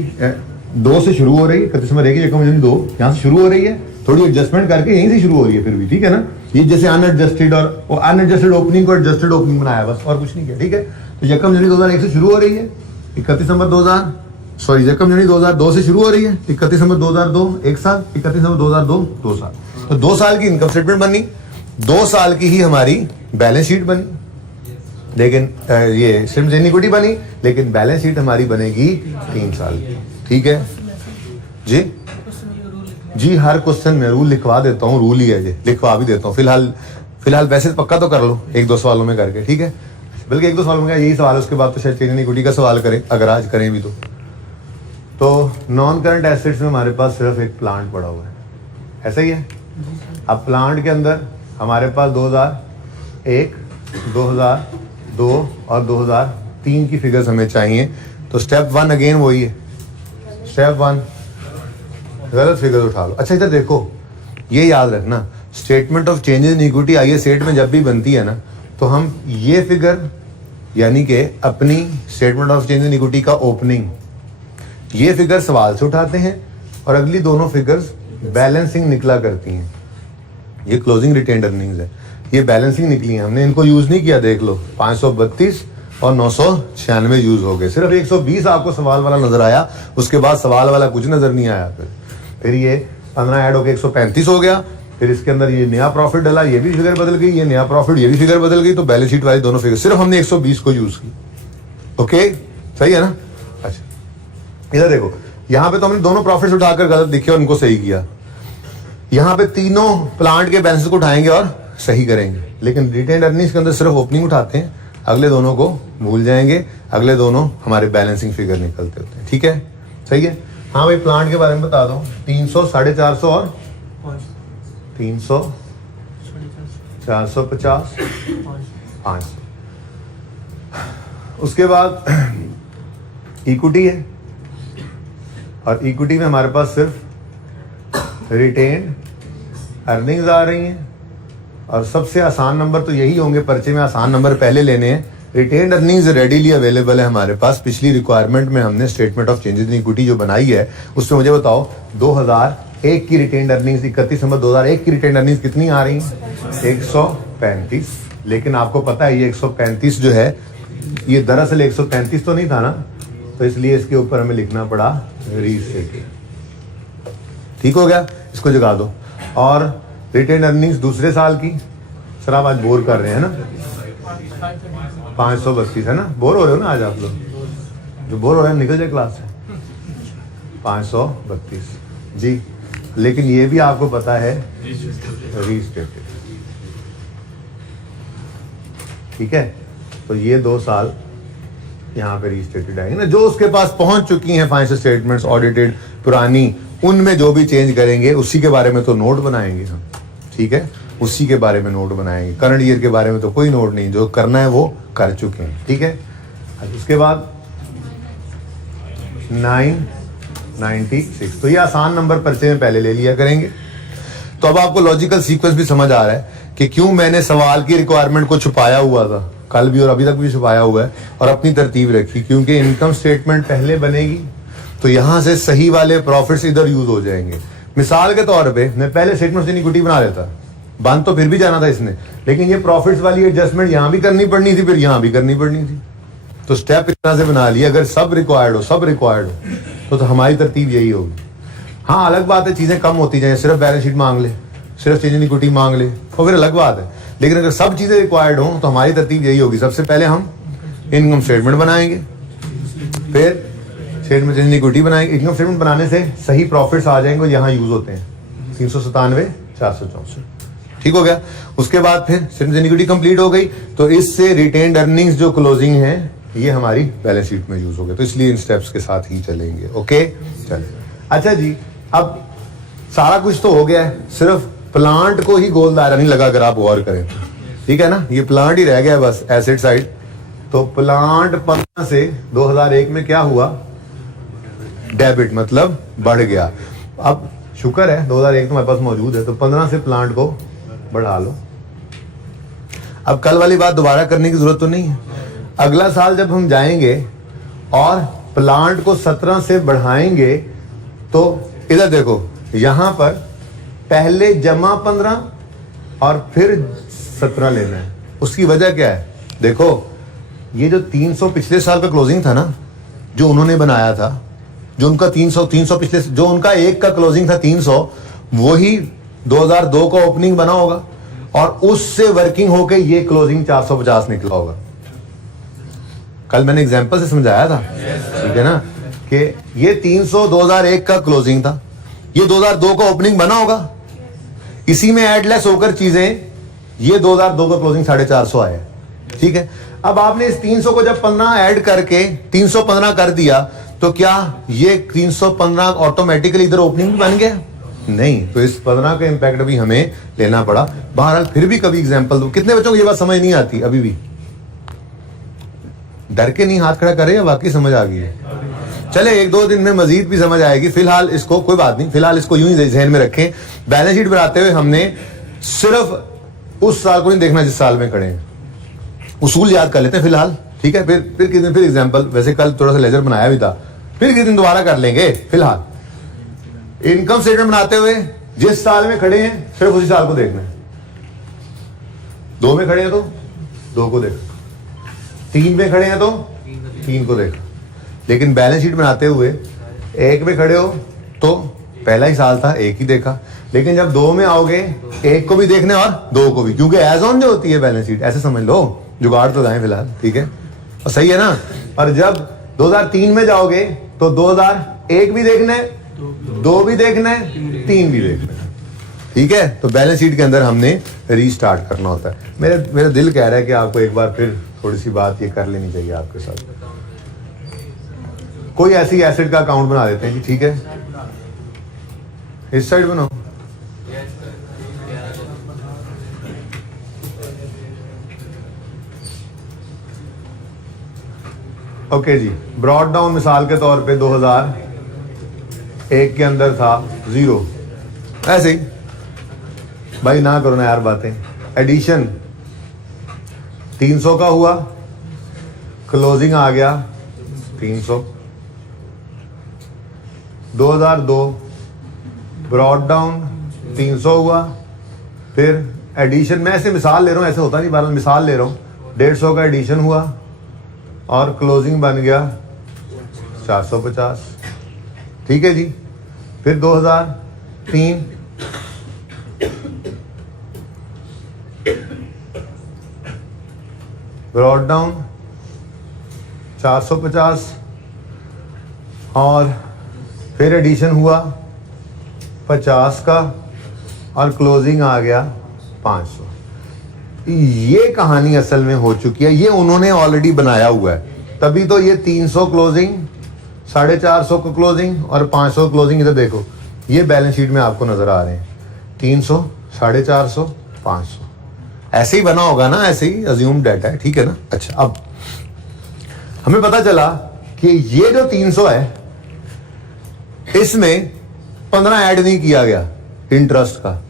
2 से शुरू हो रही है, 31 दिसंबर 1, यकम जनवरी 2 यहाँ से शुरू हो रही है, थोड़ी एडजस्टमेंट करके यहीं से शुरू हो रही है फिर भी, ठीक है ना। ये जैसे अनएडजस्टेड और अनएडजस्टेड ओपनिंग को एडजस्टेड ओपनिंग बनाया बस, और कुछ नहीं किया, ठीक है। तो यकम जनवरी 2001 से शुरू हो रही है, 31 दिसंबर 2000 सॉरी यकम जनवरी 2002 से शुरू हो रही है, 31 दिसंबर 2002 1 साल, 31 दिसंबर 2002 2 साल। तो 2 साल की इनकम स्टेटमेंट बनी, 2 साल की ही हमारी बैलेंस शीट बनी, लेकिन ये सिर्फ इक्विटी बनी, लेकिन बैलेंस शीट हमारी बनेगी 3 साल की, ठीक है जी। जी हर क्वेश्चन में रूल लिखवा देता हूँ, रूल ही है जी, लिखवा भी देता हूँ। फिलहाल वैसे पक्का तो कर लो 1-2 सवालों में करके, ठीक है। बल्कि 1-2 सवालों में यही सवाल है, उसके बाद तो शायद चेंज इन इक्विटी का सवाल करें, अगर आज करें भी तो नॉन करंट एसेट्स में हमारे पास सिर्फ एक प्लांट पड़ा हुआ है, ऐसा ही है। अब प्लांट के अंदर हमारे पास 2001, 2002 और 2003 की फिगर्स हमें चाहिए। तो स्टेप 1 अगेन वही है, स्टेप 1 गलत फिगर उठा लो। अच्छा इधर देखो, ये याद रखना statement of changes in equity आइए सेट में जब भी बनती है ना, तो हम ये फिगर यानी कि अपनी statement of changes in equity का ओपनिंग, ये फिगर सवाल से उठाते हैं और अगली दोनों फिगर्स बैलेंसिंग निकला करती हैं। ये क्लोजिंग रिटेन्ड अर्निंग्स है, ये बैलेंसिंग निकली है, हमने इनको यूज नहीं किया, देख लो 532 और 996 यूज हो गए, सिर्फ 120 आपको सवाल वाला नजर आया, उसके बाद सवाल वाला कुछ नजर नहीं आया। फिर ये 15 ऐड होकर 135 हो गया, फिर इसके अंदर ये नया प्रॉफिट डाला, ये भी फिगर बदल गई, ये नया प्रॉफिट, ये भी फिगर बदल गई, तो बैलेंस शीट वाली दोनों फिगर सिर्फ हमने 120 को यूज की, ओके सही है ना। अच्छा इधर देखो, यहाँ पे तो हमने दोनों प्रॉफिट्स उठाकर गलत दिखे और उनको सही किया, यहाँ पे तीनों प्लांट के बैलेंस को उठाएंगे और सही करेंगे, लेकिन रिटेन्ड अर्निंग्स के अंदर सिर्फ ओपनिंग उठाते हैं, अगले दोनों को भूल जाएंगे, अगले दोनों हमारे बैलेंसिंग फिगर निकलते होते हैं, ठीक है सही है। हाँ भाई प्लांट के बारे में बता दो, 300, 450 और 300, 450, 500। उसके बाद इक्विटी है, और इक्विटी में हमारे पास सिर्फ रिटेन अर्निंग्स आ रही हैं, और सबसे आसान नंबर तो यही होंगे, पर्चे में आसान नंबर पहले लेने हैं। रिटेन्ड अर्निंग्स रेडीली अवेलेबल है हमारे पास, पिछली रिक्वायरमेंट में हमने statement of changes in equity जो बनाई है उसमें मुझे बताओ 2001 की रिटेन्ड अर्निंग्स, 31 दिसंबर 2001 की रिटेन्ड अर्निंग्स कितनी आ रही हैं? 135। लेकिन आपको पता है ये 135 जो है ये दरअसल 135 तो नहीं था ना, तो इसलिए इसके ऊपर हमें लिखना पड़ा रीस्टेटेड, ठीक हो गया, इसको जगा दो। और रिटेन्ड अर्निंग्स दूसरे साल की, सर आप आज बोर कर रहे हैं ना, 532 है ना, बोर हो रहे हो ना आज आप लोग, जो बोर हो रहे हैं निकल जाए क्लास से, 532 जी। लेकिन ये भी आपको पता है रीस्टेटेड, ठीक है। तो ये 2 साल यहाँ पे रीस्टेटेड आएंगे ना, जो उसके पास पहुंच चुकी हैं फाइनेंशियल स्टेटमेंट्स ऑडिटेड पुरानी, उनमें जो भी चेंज करेंगे उसी के बारे में तो नोट बनाएंगे हम, ठीक है, उसी के बारे में नोट बनाएंगे। करंट ईयर के बारे में तो कोई नोट नहीं, जो करना है वो कर चुके हैं, ठीक है। उसके बाद 996, तो ये आसान नंबर पर्चे में पहले ले लिया करेंगे। तो अब आपको लॉजिकल सीक्वेंस भी समझ आ रहा है कि क्यों मैंने सवाल की रिक्वायरमेंट को छुपाया हुआ था, कल भी और अभी तक भी छुपाया हुआ है, और अपनी तरतीब रखी, क्योंकि इनकम स्टेटमेंट पहले बनेगी तो यहां से सही वाले प्रॉफिट्स इधर यूज हो जाएंगे, मिसाल के तौर पे मैं पहले स्टेटमेंट से इक्विटी बना लेता, बंद तो फिर भी जाना था इसने, लेकिन ये प्रॉफिट्स वाली एडजस्टमेंट यहां भी करनी पड़नी थी, फिर यहां भी करनी पड़नी थी। तो स्टेप इस तरह से बना लिया, अगर सब रिक्वायर्ड हो तो हमारी तरतीब यही होगी। हाँ अलग बात है चीजें कम होती जाए, सिर्फ बैलेंस शीट मांग ले, सिर्फ चेंज इन इक्विटी मांग ले, तो फिर अलग बात है। लेकिन अगर सब चीजें रिक्वायर्ड हो तो हमारी तरतीब यही होगी, सबसे पहले हम इनकम स्टेटमेंट बनाएंगे, फिर स्टेटमेंट चेंज इन इक्विटी बनाएंगे। इनकम स्टेटमेंट बनाने से सही प्रॉफिट्स आ जाएंगे, यहाँ यूज होते हैं 397 464, ठीक हो गया। उसके बाद फिर statement change in equity complete हो गई, तो इससे रिटेन्ड अर्निंग्स जो क्लोजिंग है ये हमारी बैलेंस शीट में यूज हो गया। तो इसलिए इन स्टेप्स के साथ ही चलेंगे। ओके चलिए, अच्छा जी, अब सारा कुछ तो हो गया है, सिर्फ प्लांट को ही गोल दायरा नहीं लगा, अगर आप गौर करें, ठीक है ना, ये प्लांट ही रह गया बस एसेट साइड। तो प्लांट 15 से 2001 में क्या हुआ, डेबिट मतलब बढ़ गया। अब शुक्र है 2001 तो हमारे पास मौजूद है, तो 15 से प्लांट को बढ़ा लो। अब कल वाली बात दोबारा करने की जरूरत तो नहीं है। अगला साल जब हम जाएंगे और प्लांट को 17 से बढ़ाएंगे, तो इधर देखो, यहां पर पहले जमा 15 और फिर 17 लेना है। उसकी वजह क्या है, देखो ये जो 300 पिछले साल का क्लोजिंग था ना, जो उन्होंने बनाया था, जो उनका 300 पिछले, जो उनका एक का क्लोजिंग था 300, वही 2002 का ओपनिंग बना होगा और उससे वर्किंग होके ये क्लोजिंग 450 निकला होगा। कल मैंने एग्जांपल से समझाया था, ठीक है ना, कि ये 300 2001 का क्लोजिंग था, ये 2002 का ओपनिंग बना होगा, इसी में एडलेस होकर चीजें, ये 2002 का क्लोजिंग 450 आया, ठीक है। अब आपने इस 300 को जब 15 ऐड करके 315 कर दिया, तो क्या ये 315 ऑटोमेटिकली इधर ओपनिंग बन गया? नहीं, तो इस 15 का इंपैक्ट भी हमें लेना पड़ा। बहरहाल फिर भी कभी एग्जांपल दो, कितने बच्चों को ये बात समझ नहीं आती अभी भी? डर के नहीं हाथ खड़ा करे या वाकई समझ आ गई है? चले एक दो दिन में मजीद भी समझ आएगी, फिलहाल इसको कोई बात नहीं, फिलहाल इसको यूं ही जहन में रखें। बैलेंस शीट बनाते हुए हमने सिर्फ उस साल को नहीं देखना जिस साल में खड़े हैं, उसूल याद कर लेते हैं फिलहाल, ठीक है। फिर किस दिन फिर एग्जांपल, वैसे कल थोड़ा सा लेजर बनाया भी था, फिर किस दिन दोबारा कर लेंगे। फिलहाल इनकम स्टेटमेंट बनाते हुए जिस साल में खड़े हैं सिर्फ उसी साल को देखना है। 2 में खड़े हैं तो 2 को देखो, 3 में खड़े हैं तो 3 को देखो। लेकिन बैलेंस शीट बनाते हुए 1 में खड़े हो तो पहला ही साल था, 1 ही देखा। लेकिन जब 2 में आओगे 1 को भी देखने और 2 को भी, क्योंकि एज ऑन जो होती है बैलेंस शीट, ऐसे समझ लो, जुगाड़ तो जाए फिलहाल, ठीक है, और सही है ना। और जब 2003 में जाओगे तो 2001 भी देखना है, 2 भी देखना है, 3 भी देखना है, ठीक है। तो बैलेंस शीट के अंदर हमने रीस्टार्ट करना होता है। मेरा दिल कह रहा है कि आपको एक बार फिर थोड़ी सी बात ये कर लेनी चाहिए आपके साथ। कोई ऐसी एसेट का अकाउंट बना देते हैं कि ठीक है, इस साइड बनाओ, ओके जी। ब्रॉड डाउन मिसाल के तौर पे 2001 के अंदर था 0, ऐसे ही भाई ना करो ना यार बातें। एडिशन 300 का हुआ, क्लोजिंग आ गया 300। 2002 ब्रॉड डाउन 300 हुआ, फिर एडिशन, मैं ऐसे मिसाल ले रहा हूँ, ऐसे होता नहीं, बार मिसाल ले रहा हूँ, 150 का एडिशन हुआ और क्लोजिंग बन गया 450, ठीक है जी। फिर 2003 ब्रॉड डाउन 450 और फिर एडिशन हुआ 50 का और क्लोजिंग आ गया 500। ये कहानी असल में हो चुकी है, ये उन्होंने ऑलरेडी बनाया हुआ है, तभी तो ये 300 क्लोजिंग, 450 को क्लोजिंग और 500 क्लोजिंग, इधर देखो ये बैलेंस शीट में आपको नजर आ रहे हैं, 300, 450, 500, ऐसे ही बना होगा ना, ऐसे ही अज्यूम डाटा है, ठीक है ना। अच्छा, अब हमें पता चला कि ये जो 300 है इसमें 15 ऐड नहीं किया गया इंटरेस्ट का,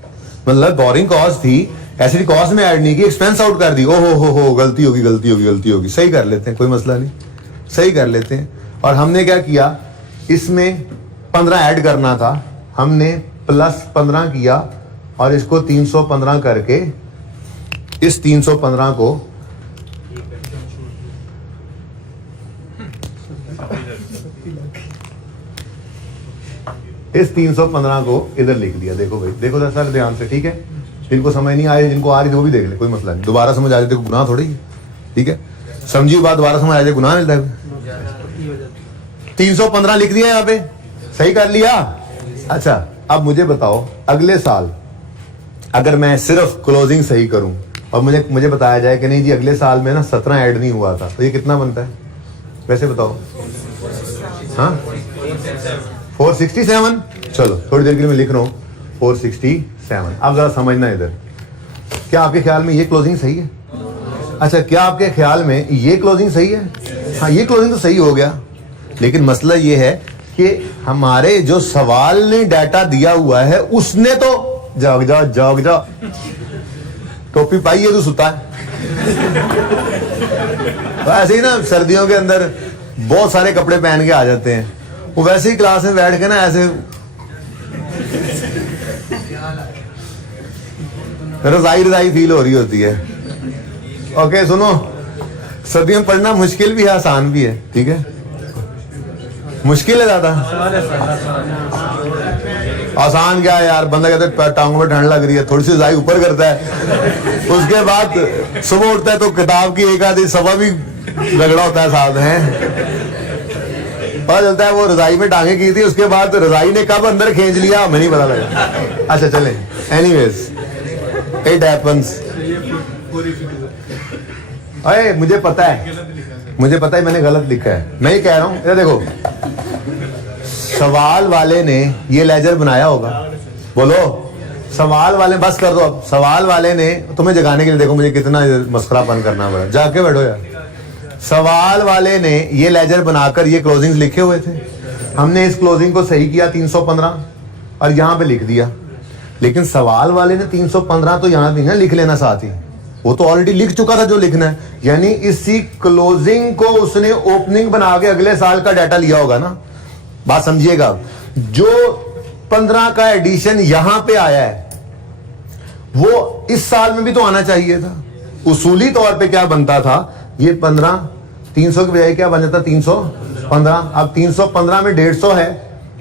मतलब बोरिंग कॉस्ट थी, एसिड कॉस्ट में ऐड नहीं की, एक्सपेंस आउट कर दी। हो गलती होगी, सही कर लेते हैं, कोई मसला नहीं, सही कर लेते हैं। और हमने क्या किया, इसमें 15 ऐड करना था, हमने प्लस 15 किया और इसको 315 करके इस 315 को इस 315 को इधर लिख लिया। देखो भाई, देखो जरा सर ध्यान से, ठीक है। जिनको समझ नहीं आए, जिनको आ रही थी वो भी देख ले, कोई मसला नहीं। दोबारा समझ आ जाए तो गुनाह थोड़ी है, ठीक है। समझी बात, दोबारा समझ आ जाए गुनाह मिलता है। 315 लिख दिया यहाँ पे, सही कर लिया। अच्छा, अब मुझे बताओ अगले साल अगर मैं सिर्फ क्लोजिंग सही करूं और मुझे बताया जाए कि नहीं जी अगले साल में ना 17 ऐड नहीं हुआ था, तो ये कितना बनता है वैसे बताओ? हाँ 467। चलो थोड़ी देर के लिए मैं लिख रहा हूँ 467। अब जरा समझना इधर, क्या आपके ख्याल में ये क्लोजिंग सही है? अच्छा, क्या आपके ख्याल में ये क्लोजिंग सही है? हाँ, ये क्लोजिंग तो सही हो गया, लेकिन मसला ये है कि हमारे जो सवाल ने डाटा दिया हुआ है उसने तो जाग जा टोपी पाई है तो सुता है। तो ऐसे ही ना सर्दियों के अंदर बहुत सारे कपड़े पहन के आ जाते हैं, वो वैसे ही क्लास में बैठ के ना ऐसे रजाई फील हो रही होती है। ओके सुनो, सर्दियों में पढ़ना मुश्किल भी है आसान भी है, ठीक है। मुश्किल है ज्यादा, आसान क्या है यार, बंदा कहता है टांगों में ठंड लग रही है, थोड़ी सी रजाई ऊपर करता है, उसके बाद सुबह उठता है तो किताब की एक आधी सवा भी रगड़ा होता है साथ है, पता चलता है वो रजाई में टांगे की थी, उसके बाद रजाई ने कब अंदर खींच लिया हमें नहीं पता लगा। अच्छा चले, एनीवेज इट हैपेंस। अरे मुझे पता है मैंने गलत लिखा है, मैं ये कह रहा हूं, देखो सवाल वाले ने ये लेजर बनाया होगा, बोलो सवाल वाले, बस कर दो अब, सवाल वाले ने तुम्हें जगाने के लिए, देखो मुझे कितना मस्करापन करना पड़ा, जाके बैठो यार। सवाल वाले ने ये लेजर बनाकर ये क्लोजिंग लिखे हुए थे, हमने इस क्लोजिंग को सही किया 315 और यहां पे लिख दिया, लेकिन सवाल वाले ने 315 तो यहां भी ना लिख लेना साथ ही, वो तो ऑलरेडी लिख चुका था जो लिखना है, यानी इसी क्लोजिंग को उसने ओपनिंग बना के अगले साल का डाटा लिया होगा ना। बात समझिएगा, जो 15 का एडिशन यहां पे आया है वो इस साल में भी तो आना चाहिए था। उसूली तौर पे क्या बनता था, ये 15 300 की बजाय क्या बन जाता 315। अब 315 में 150 है,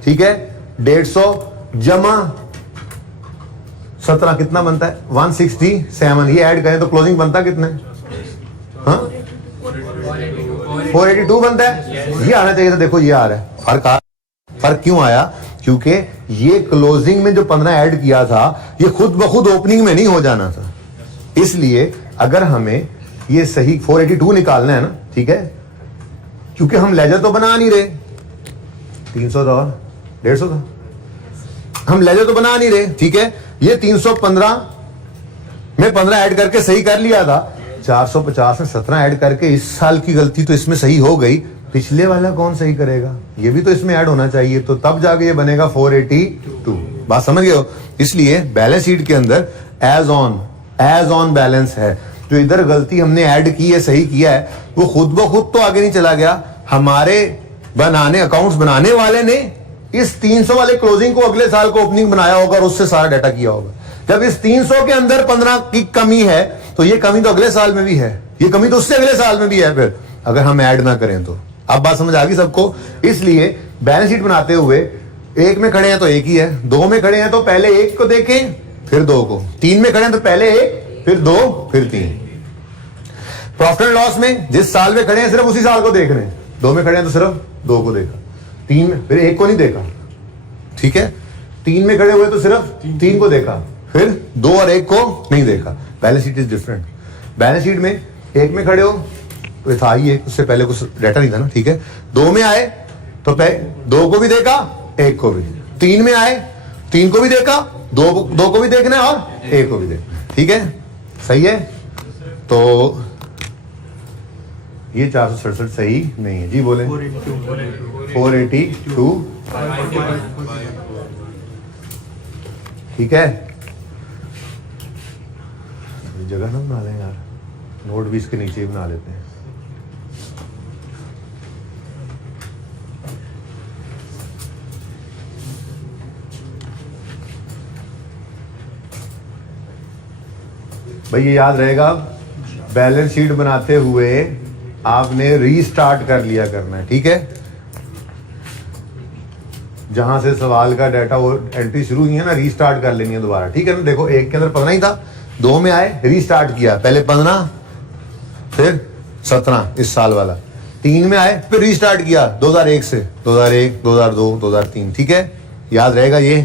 ठीक है, 150 जमा 17 कितना बनता है 167। ये ऐड करें तो क्लोजिंग बनता कितना है? हाँ 482 बनता है, ये आना चाहिए था। देखो ये आ रहा है, फर्क क्यों आया? क्योंकि ये क्लोजिंग में जो 15 ऐड किया था ये खुद ब खुद ओपनिंग में नहीं हो जाना था, इसलिए अगर हमें ये सही 482 निकालना है ना, ठीक है, क्योंकि हम लेजर तो बना नहीं रहे, 300 था और 150 था, हम लेजर तो बना नहीं रहे, ठीक है। ये 315 में 15 ऐड करके सही कर लिया था, 450 में 17 ऐड करके इस साल की गलती तो इसमें सही हो गई, पिछले वाला कौन सही करेगा? ये भी तो इसमें ऐड होना चाहिए, तो तब जाके ये बनेगा 482। बात समझ गए हो? इसलिए बैलेंस शीट के अंदर एज ऑन बैलेंस है, जो इधर गलती हमने ऐड की है, सही किया है, वो खुद ब खुद तो आगे नहीं चला गया, हमारे अकाउंट्स बनाने वाले ने इस 300 वाले क्लोजिंग को अगले साल को ओपनिंग बनाया होगा और उससे सारा डाटा किया होगा। जब इस 300 के अंदर 15 की कमी है तो ये कमी तो अगले साल में भी है, ये कमी तो उससे अगले साल में भी है, फिर अगर हम ऐड ना करें तो। अब बात समझ आ गई सबको? इसलिए बैलेंस शीट बनाते हुए एक में खड़े हैं तो एक ही है, दो में खड़े हैं तो पहले एक को देखें फिर दो को, तीन में खड़े हैं तो पहले एक फिर दो फिर तीन। प्रॉफिट एंड लॉस में जिस साल में खड़े हैं सिर्फ उसी साल को देख रहे हैं, दो में खड़े हैं तो सिर्फ दो को देखा, तीन में फिर एक को नहीं देखा, ठीक है, तीन में खड़े हुए तो सिर्फ तीन को देखा, फिर दो और एक को नहीं देखा। Balance sheet is different. Balance sheet में एक में खड़े हो तो था ही एक, उससे पहले कुछ डाटा नहीं था ना, ठीक है। दो में आए तो दो को भी देखा एक को भी, तीन में आए तीन को भी देखा, दो को भी देखना है और एक को भी देखना, ठीक है, सही है। तो ये 467 सही नहीं है जी, बोले 482 ठीक है। जगह ना बना लें यार, नोट भी इसके नीचे ही बना लेते हैं। भाई ये याद रहेगा, बैलेंस शीट बनाते हुए आपने रीस्टार्ट कर लिया करना है, ठीक है। जहां से सवाल का डाटा वो एंट्री शुरू हुई है ना, रीस्टार्ट कर लेनी है दोबारा, ठीक है ना। देखो एक के अंदर 15 ही था, 2 में आए, रीस्टार्ट किया, पहले 15 फिर 17 इस साल वाला, 3 में आए फिर रीस्टार्ट किया 2001 से, 2001 2002 2003, ठीक है। याद रहेगा ये,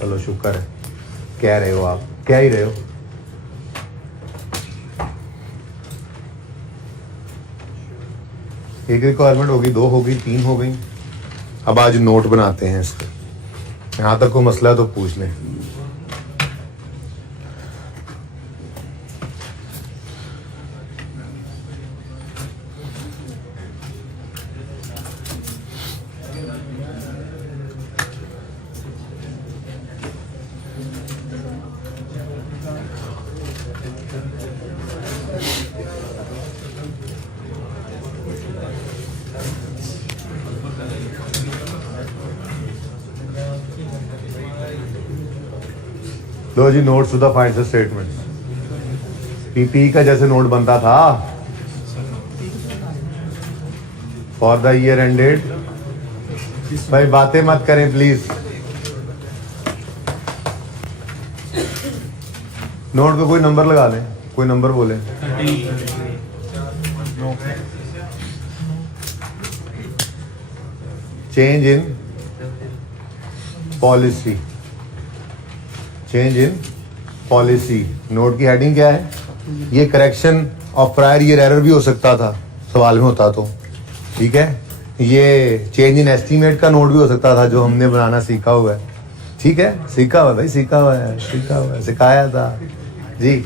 चलो शुक्र है। कह रहे हो आप, क्या ही रहे हो। एक रिक्वायरमेंट होगी, 2 हो गई, 3 हो गई। अब आज नोट बनाते हैं इसके, यहां तक कोई मसला है तो पूछ लें। लो जी, notes to the financial statement. PP का जैसे नोट बनता था फॉर द ईयर एंडेड। भाई बातें मत करें प्लीज। नोट पे कोई नंबर लगा लें, कोई नंबर बोले। Change in policy, change in policy. Note की हेडिंग क्या है? ये correction of prior year error भी हो सकता था, सवाल में होता तो, ठीक है। ये चेंज इन एस्टीमेट का नोट भी हो सकता था, जो हमने बनाना सीखा हुआ है, ठीक है। सीखा हुआ भाई, सीखा हुआ है, सीखा हुआ है, सिखाया था जी।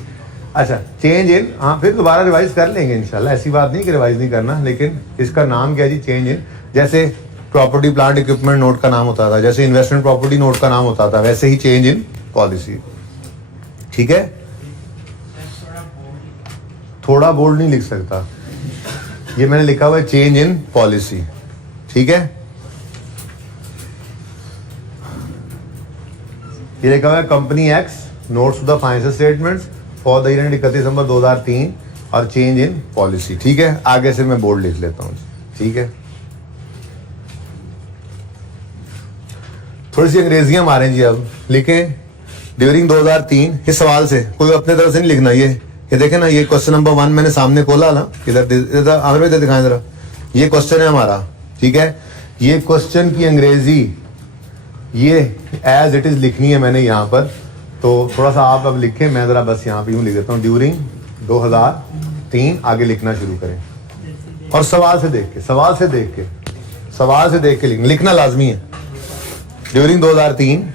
अच्छा, चेंज इन, हाँ फिर दोबारा रिवाइज कर लेंगे इंशाल्लाह, ऐसी बात नहीं कि रिवाइज नहीं करना, लेकिन इसका नाम क्या है जी? चेंज इन। जैसे प्रॉपर्टी प्लांट इक्विपमेंट नोट का नाम होता था, जैसे इन्वेस्टमेंट प्रॉपर्टी नोट का नाम होता था, वैसे ही चेंज इन पॉलिसी, ठीक है। थोड़ा बोल्ड नहीं लिख सकता, ये मैंने लिखा हुआ है चेंज इन पॉलिसी, ठीक है। ये लिखा हुआ है company X notes to the financial statements for the year end 31 दिसंबर 2003 और चेंज इन पॉलिसी, ठीक है। आगे से मैं बोल्ड लिख लेता हूँ, ठीक है। थोड़ी सी अंग्रेजियां मारें जी, अब लिखें ड्यूरिंग 2003। इस सवाल से कोई अपने तरफ से नहीं लिखना। ये देखें ना, ये क्वेश्चन नंबर 1 मैंने सामने खोला ना, इधर आमिर भाई दिखाएं जरा, ये क्वेश्चन है हमारा, ठीक है। ये क्वेश्चन की अंग्रेजी ये एज इट इज लिखनी है मैंने यहाँ पर, तो थोड़ा सा आप अब लिखें, मैं जरा बस यहाँ पे यूं लिख देता हूँ, ड्यूरिंग 2003, आगे लिखना शुरू करें और सवाल से देख के, सवाल से देख के, सवाल से देख के लिखना लाजमी है। During 2003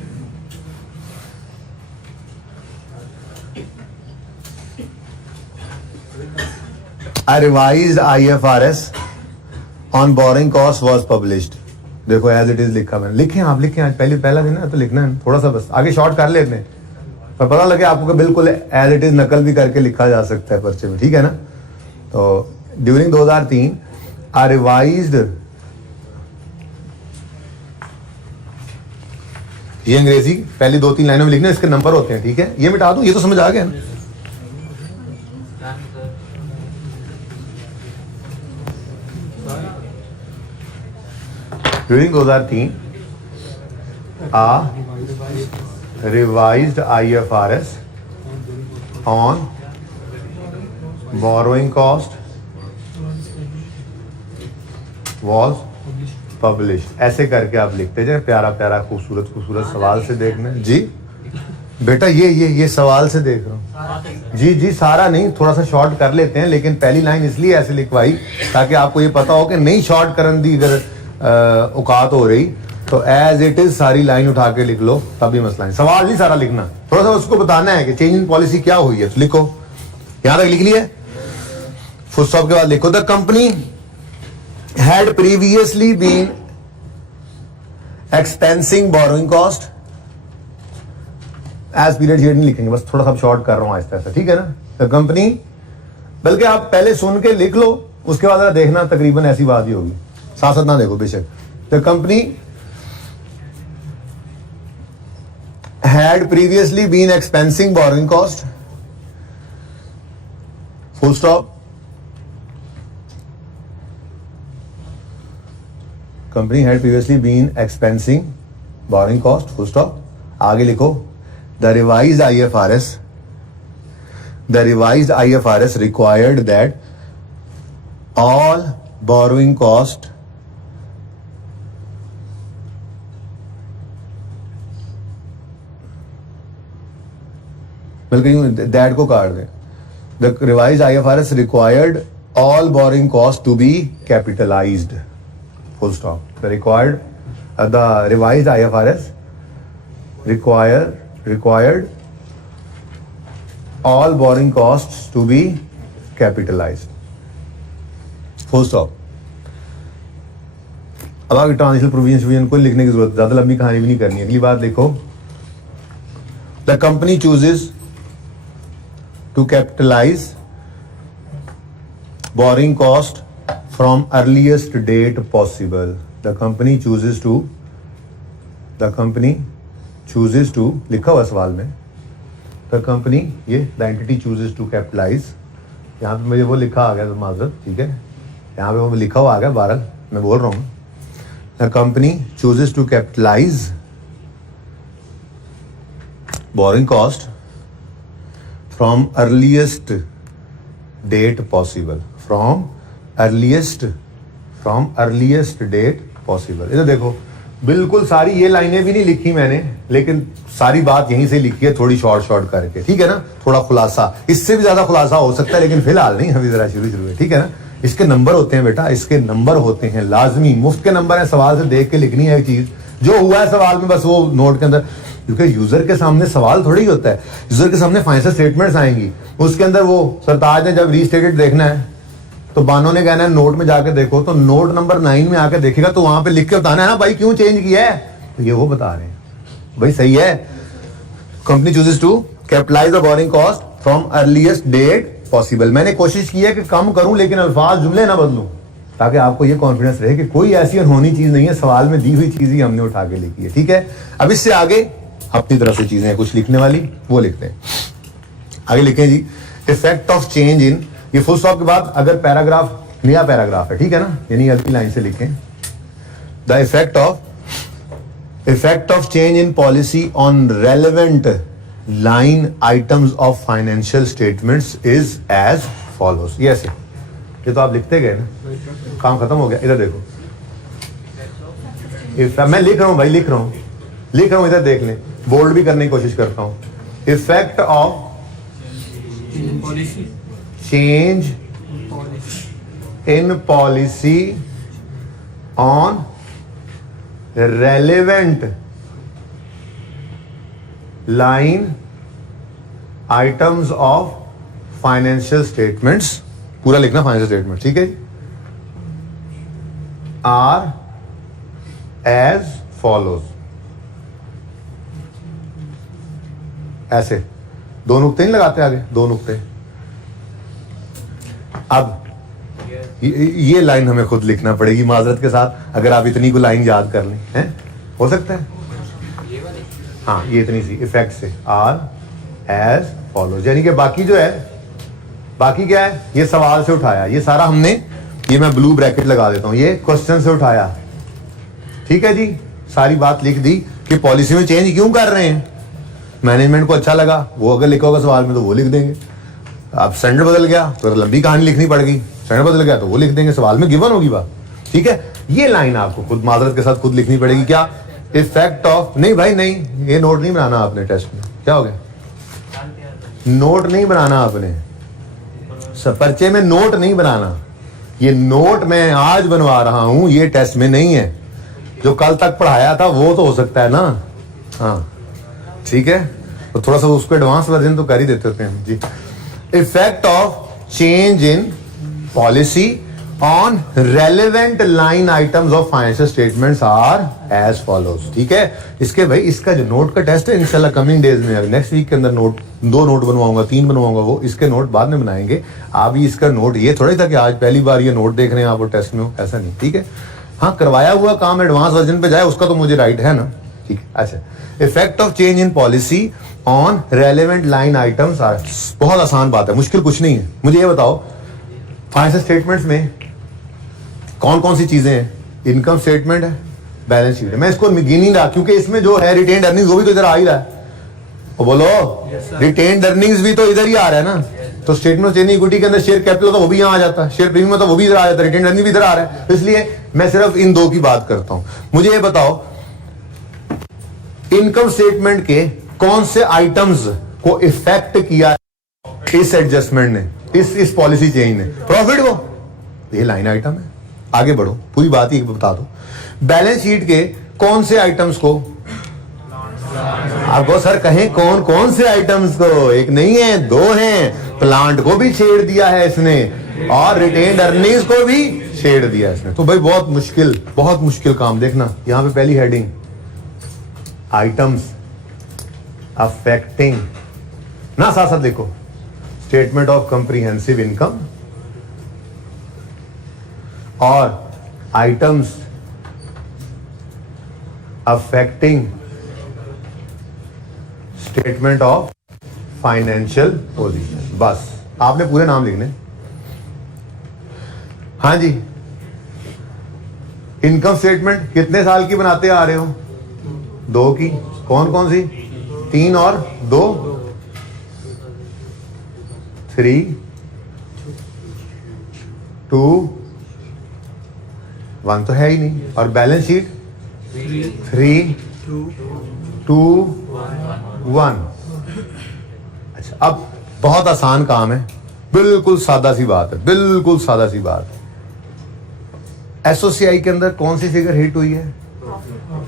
A revised IFRS on borrowing cost was published। देखो एज इट इज लिखा मैंने, लिखें आप, लिखें, आज पहला दिन है तो लिखना है थोड़ा सा, बस आगे शॉर्ट कर लेते हैं, पर पता लगे आपको कि बिल्कुल एज इट इज नकल भी करके लिखा जा सकता है पर्चे में, ठीक है ना। तो ड्यूरिंग 2003 A revised, ये अंग्रेजी पहली 2-3 लाइनों में लिखना, इसके नंबर होते हैं, ठीक है। ये मिटा दूं, ये तो समझ आ गया ना। During 2003, a revised IFRS on borrowing cost was published। ऐसे करके आप लिखते जाए, प्यारा प्यारा खूबसूरत खूबसूरत सवाल से देखना जी बेटा। ये सवाल से देख रहा हूँ जी, सारा नहीं, थोड़ा सा शॉर्ट कर लेते हैं, लेकिन पहली लाइन इसलिए ऐसे लिखवाई ताकि आपको ये पता हो कि नहीं शॉर्ट करन दी अगर औकात हो रही तो एज इट इज सारी लाइन उठा के लिख लो, तभी मसला है। सवाल नहीं सारा लिखना, थोड़ा सा उसको बताना है कि चेंज इन पॉलिसी क्या हुई है, तो लिखो, यहां तक लिख लिया, फुल स्टॉप के बाद लिखो the company had previously been expensing borrowing cost as period, ये नहीं लिखेंगे, बस थोड़ा सा शॉर्ट कर रहा हूं आहिस्ता आहिस्ता, ठीक है ना। द कंपनी, बल्कि आप पहले सुन के लिख लो, उसके बाद देखना तकरीबन ऐसी बात ही होगी, साथ साथ ना देखो बेशक। The company had previously been expensing borrowing cost full stop. Company had previously been expensing boring cost, full stop. आगे लिखो the revised IFRS required that all borrowing cost बल्कि दैट को काट दें। The revised IFRS required all borrowing costs to be capitalized, full stop. The revised IFRS required all borrowing costs to be capitalized, full stop. अब आगे transitional provision को लिखने की जरूरत, ज्यादा लंबी कहानी भी नहीं करनी। अगली बात देखो, the company chooses to capitalize borrowing cost from earliest date possible. The company chooses to लिखा हुआ सवाल में, the company, ये the entity chooses to capitalize, यहाँ पे मुझे वो लिखा आ गया तो माजरत, ठीक है, यहाँ पे वो लिखा हुआ आ गया, बहरहाल मैं बोल रहा हूँ। The company chooses to capitalize borrowing cost from earliest date possible, from earliest date possible। इधर देखो, बिल्कुल सारी ये लाइनें भी नहीं लिखी मैंने, लेकिन सारी बात यहीं से लिखी है, थोड़ी शॉर्ट करके, ठीक है ना, थोड़ा खुलासा, इससे भी ज्यादा खुलासा हो सकता है, लेकिन फिलहाल नहीं, अभी जरा शुरू है, ठीक है ना। इसके नंबर होते हैं बेटा, इसके नंबर होते हैं लाजमी, मुफ्त के नंबर है, सवाल से देख के लिखनी है एक चीज, जो हुआ है सवाल में बस वो नोट के अंदर, क्योंकि यूजर के सामने सवाल थोड़ी ही होता है, यूजर के सामने फाइनेंशियल स्टेटमेंट्स आएंगी, उसके अंदर वो सरताज ने जब रीस्टेटेड देखना है तो बानो ने कहना है नोट में जाके देखो, तो नोट नंबर 9 में आके देखेगा तो वहां पे लिख के बताना है ना भाई क्यों चेंज किया है, तो ये वो बता रहे हैं भाई, सही है। Company chooses to capitalize the borrowing cost from earliest date possible. मैंने कोशिश की है कि कम करूं लेकिन अल्फाज जुमले ना बदलूं, ताकि आपको ये कॉन्फिडेंस रहे कि कोई ऐसी अनहोनी चीज नहीं है, सवाल में दी हुई चीज ही हमने उठा के लिखी है, ठीक है। अब इससे आगे अपनी तरफ से चीजें कुछ लिखने वाली वो लिखते हैं, आगे लिखें जी, इफेक्ट ऑफ चेंज इन, ये फुल स्टॉप के बाद अगर पैराग्राफ नया पैराग्राफ है, ठीक है ना, यानी अगली लाइन से लिखें, the effect of change in policy on relevant line items of financial statements is as follows. ये ऐसे, ये तो आप लिखते गए ना, काम खत्म हो गया। इधर देखो, मैं लिख रहा हूं भाई, लिख रहा हूं, इधर देख लें, बोल्ड भी करने की कोशिश करता हूं। Effect of change in policy on relevant line items of financial statements, पूरा लिखना फाइनेंशियल स्टेटमेंट, ठीक है, आर एज फॉलोज। ऐसे दो नुक्ते नहीं लगाते आगे, दो नुक्ते। अब ये लाइन हमें खुद लिखना पड़ेगी माजरत के साथ, अगर आप इतनी को लाइन याद कर लें, हैं हो सकता है, हाँ ये इतनी सी, इफेक्ट से आर एज फॉलोज, यानी कि बाकी जो है, बाकी क्या है, ये सवाल से उठाया, ये सारा हमने, ये मैं ब्लू ब्रैकेट लगा देता हूं, ये क्वेश्चन से उठाया, ठीक है जी, सारी बात लिख दी कि पॉलिसी में चेंज क्यों कर रहे हैं, मैनेजमेंट को अच्छा लगा, वो अगर लिखा होगा सवाल में तो वो लिख देंगे। अब स्टैंडर्ड बदल गया तो लंबी कहानी लिखनी पड़ेगी, स्टैंडर्ड बदल गया तो वो लिख देंगे, सवाल में गिवन होगी बात, ठीक है। ये लाइन आपको खुद माजरत के साथ खुद लिखनी पड़ेगी, क्या, इफेक्ट ऑफ, नहीं भाई नहीं, ये नोट नहीं बनाना आपने टेस्ट में, क्या हो गया, नोट नहीं बनाना आपने, पर्चे में नोट नहीं बनाना, ये नोट मैं आज बनवा रहा हूं, ये टेस्ट में नहीं है, जो कल तक पढ़ाया था वो तो हो सकता है ना, हाँ ठीक है, तो थोड़ा सा उसको एडवांस वर्जन तो कर ही देते होते हैं जी। Effect of change in policy on relevant line items of financial statements are as follows, ठीक है। इसके भाई इसका जो नोट का टेस्ट है इंशाल्लाह कमिंग डेज में, नेक्स्ट वीक के अंदर नोट, 2 नोट बनवाऊंगा, 3 बनवाऊंगा, वो इसके नोट बाद में बनाएंगे। आप ही इसका नोट, ये थोड़ा ही था कि आज पहली बार ये नोट देख रहे हैं आप टेस्ट में हो, ऐसा नहीं, ठीक है। हाँ करवाया हुआ काम एडवांस वर्जन पे जाए उसका तो मुझे राइट है ना, ठीक है। अच्छा, effect of change in policy on relevant line items are, बहुत आसान बात है, मुश्किल कुछ नहीं है। मुझे ये बताओ फाइनेंशियल स्टेटमेंट्स में कौन कौन सी चीजें हैं? इनकम स्टेटमेंट है, बैलेंस शीट है। मैं इसको गिन नहीं रहा क्योंकि इसमें जो है रिटेन्ड अर्निंग्स वो भी तो इधर आ ही रहा है। वो बोलो, रिटेन्ड अर्निंग्स भी तो इधर ही आ रहा है ना। तो स्टेटमेंट ऑफ चेंज इक्विटी के अंदर शेयर कैपिटल तो वो भी यहाँ आ जाता है, शेयर प्रीमियम तो वो भी इधर आ जाता है, रिटेन्ड अर्निंग भी इधर आ रहा है। इसलिए मैं सिर्फ इन दो की बात करता हूं। मुझे ये बताओ इनकम स्टेटमेंट के कौन से आइटम्स को इफेक्ट किया इस एडजस्टमेंट ने, इस पॉलिसी चेंज ने? प्रॉफिट को, ये लाइन आइटम है। आगे बढ़ो, पूरी बात ही बता दो। बैलेंस शीट के कौन से आइटम्स को, आपको सर कहें कौन कौन से आइटम्स को? एक नहीं है, दो हैं। प्लांट को भी छेड़ दिया है इसने और रिटेन्ड अर्निंग्स को भी छेड़ दिया इसने। तो भाई बहुत मुश्किल काम। देखना यहां पे पहली हेडिंग, आइटम्स अफेक्टिंग ना, साथ साथ लिखो स्टेटमेंट ऑफ कंप्रीहेंसिव इनकम और items affecting statement of financial position. बस आपने पूरे नाम लिखने। हाँ जी, इनकम स्टेटमेंट कितने साल की बनाते आ रहे हो? 2 की। कौन कौन सी? 3 और 2, 3, 2, 1 तो है ही नहीं। और बैलेंस शीट 3, 2, 1। अच्छा, अब बहुत आसान काम है, बिल्कुल सादा सी बात है, बिल्कुल सादा सी बात है। एसओसीआई के अंदर कौन सी फिगर हिट हुई है?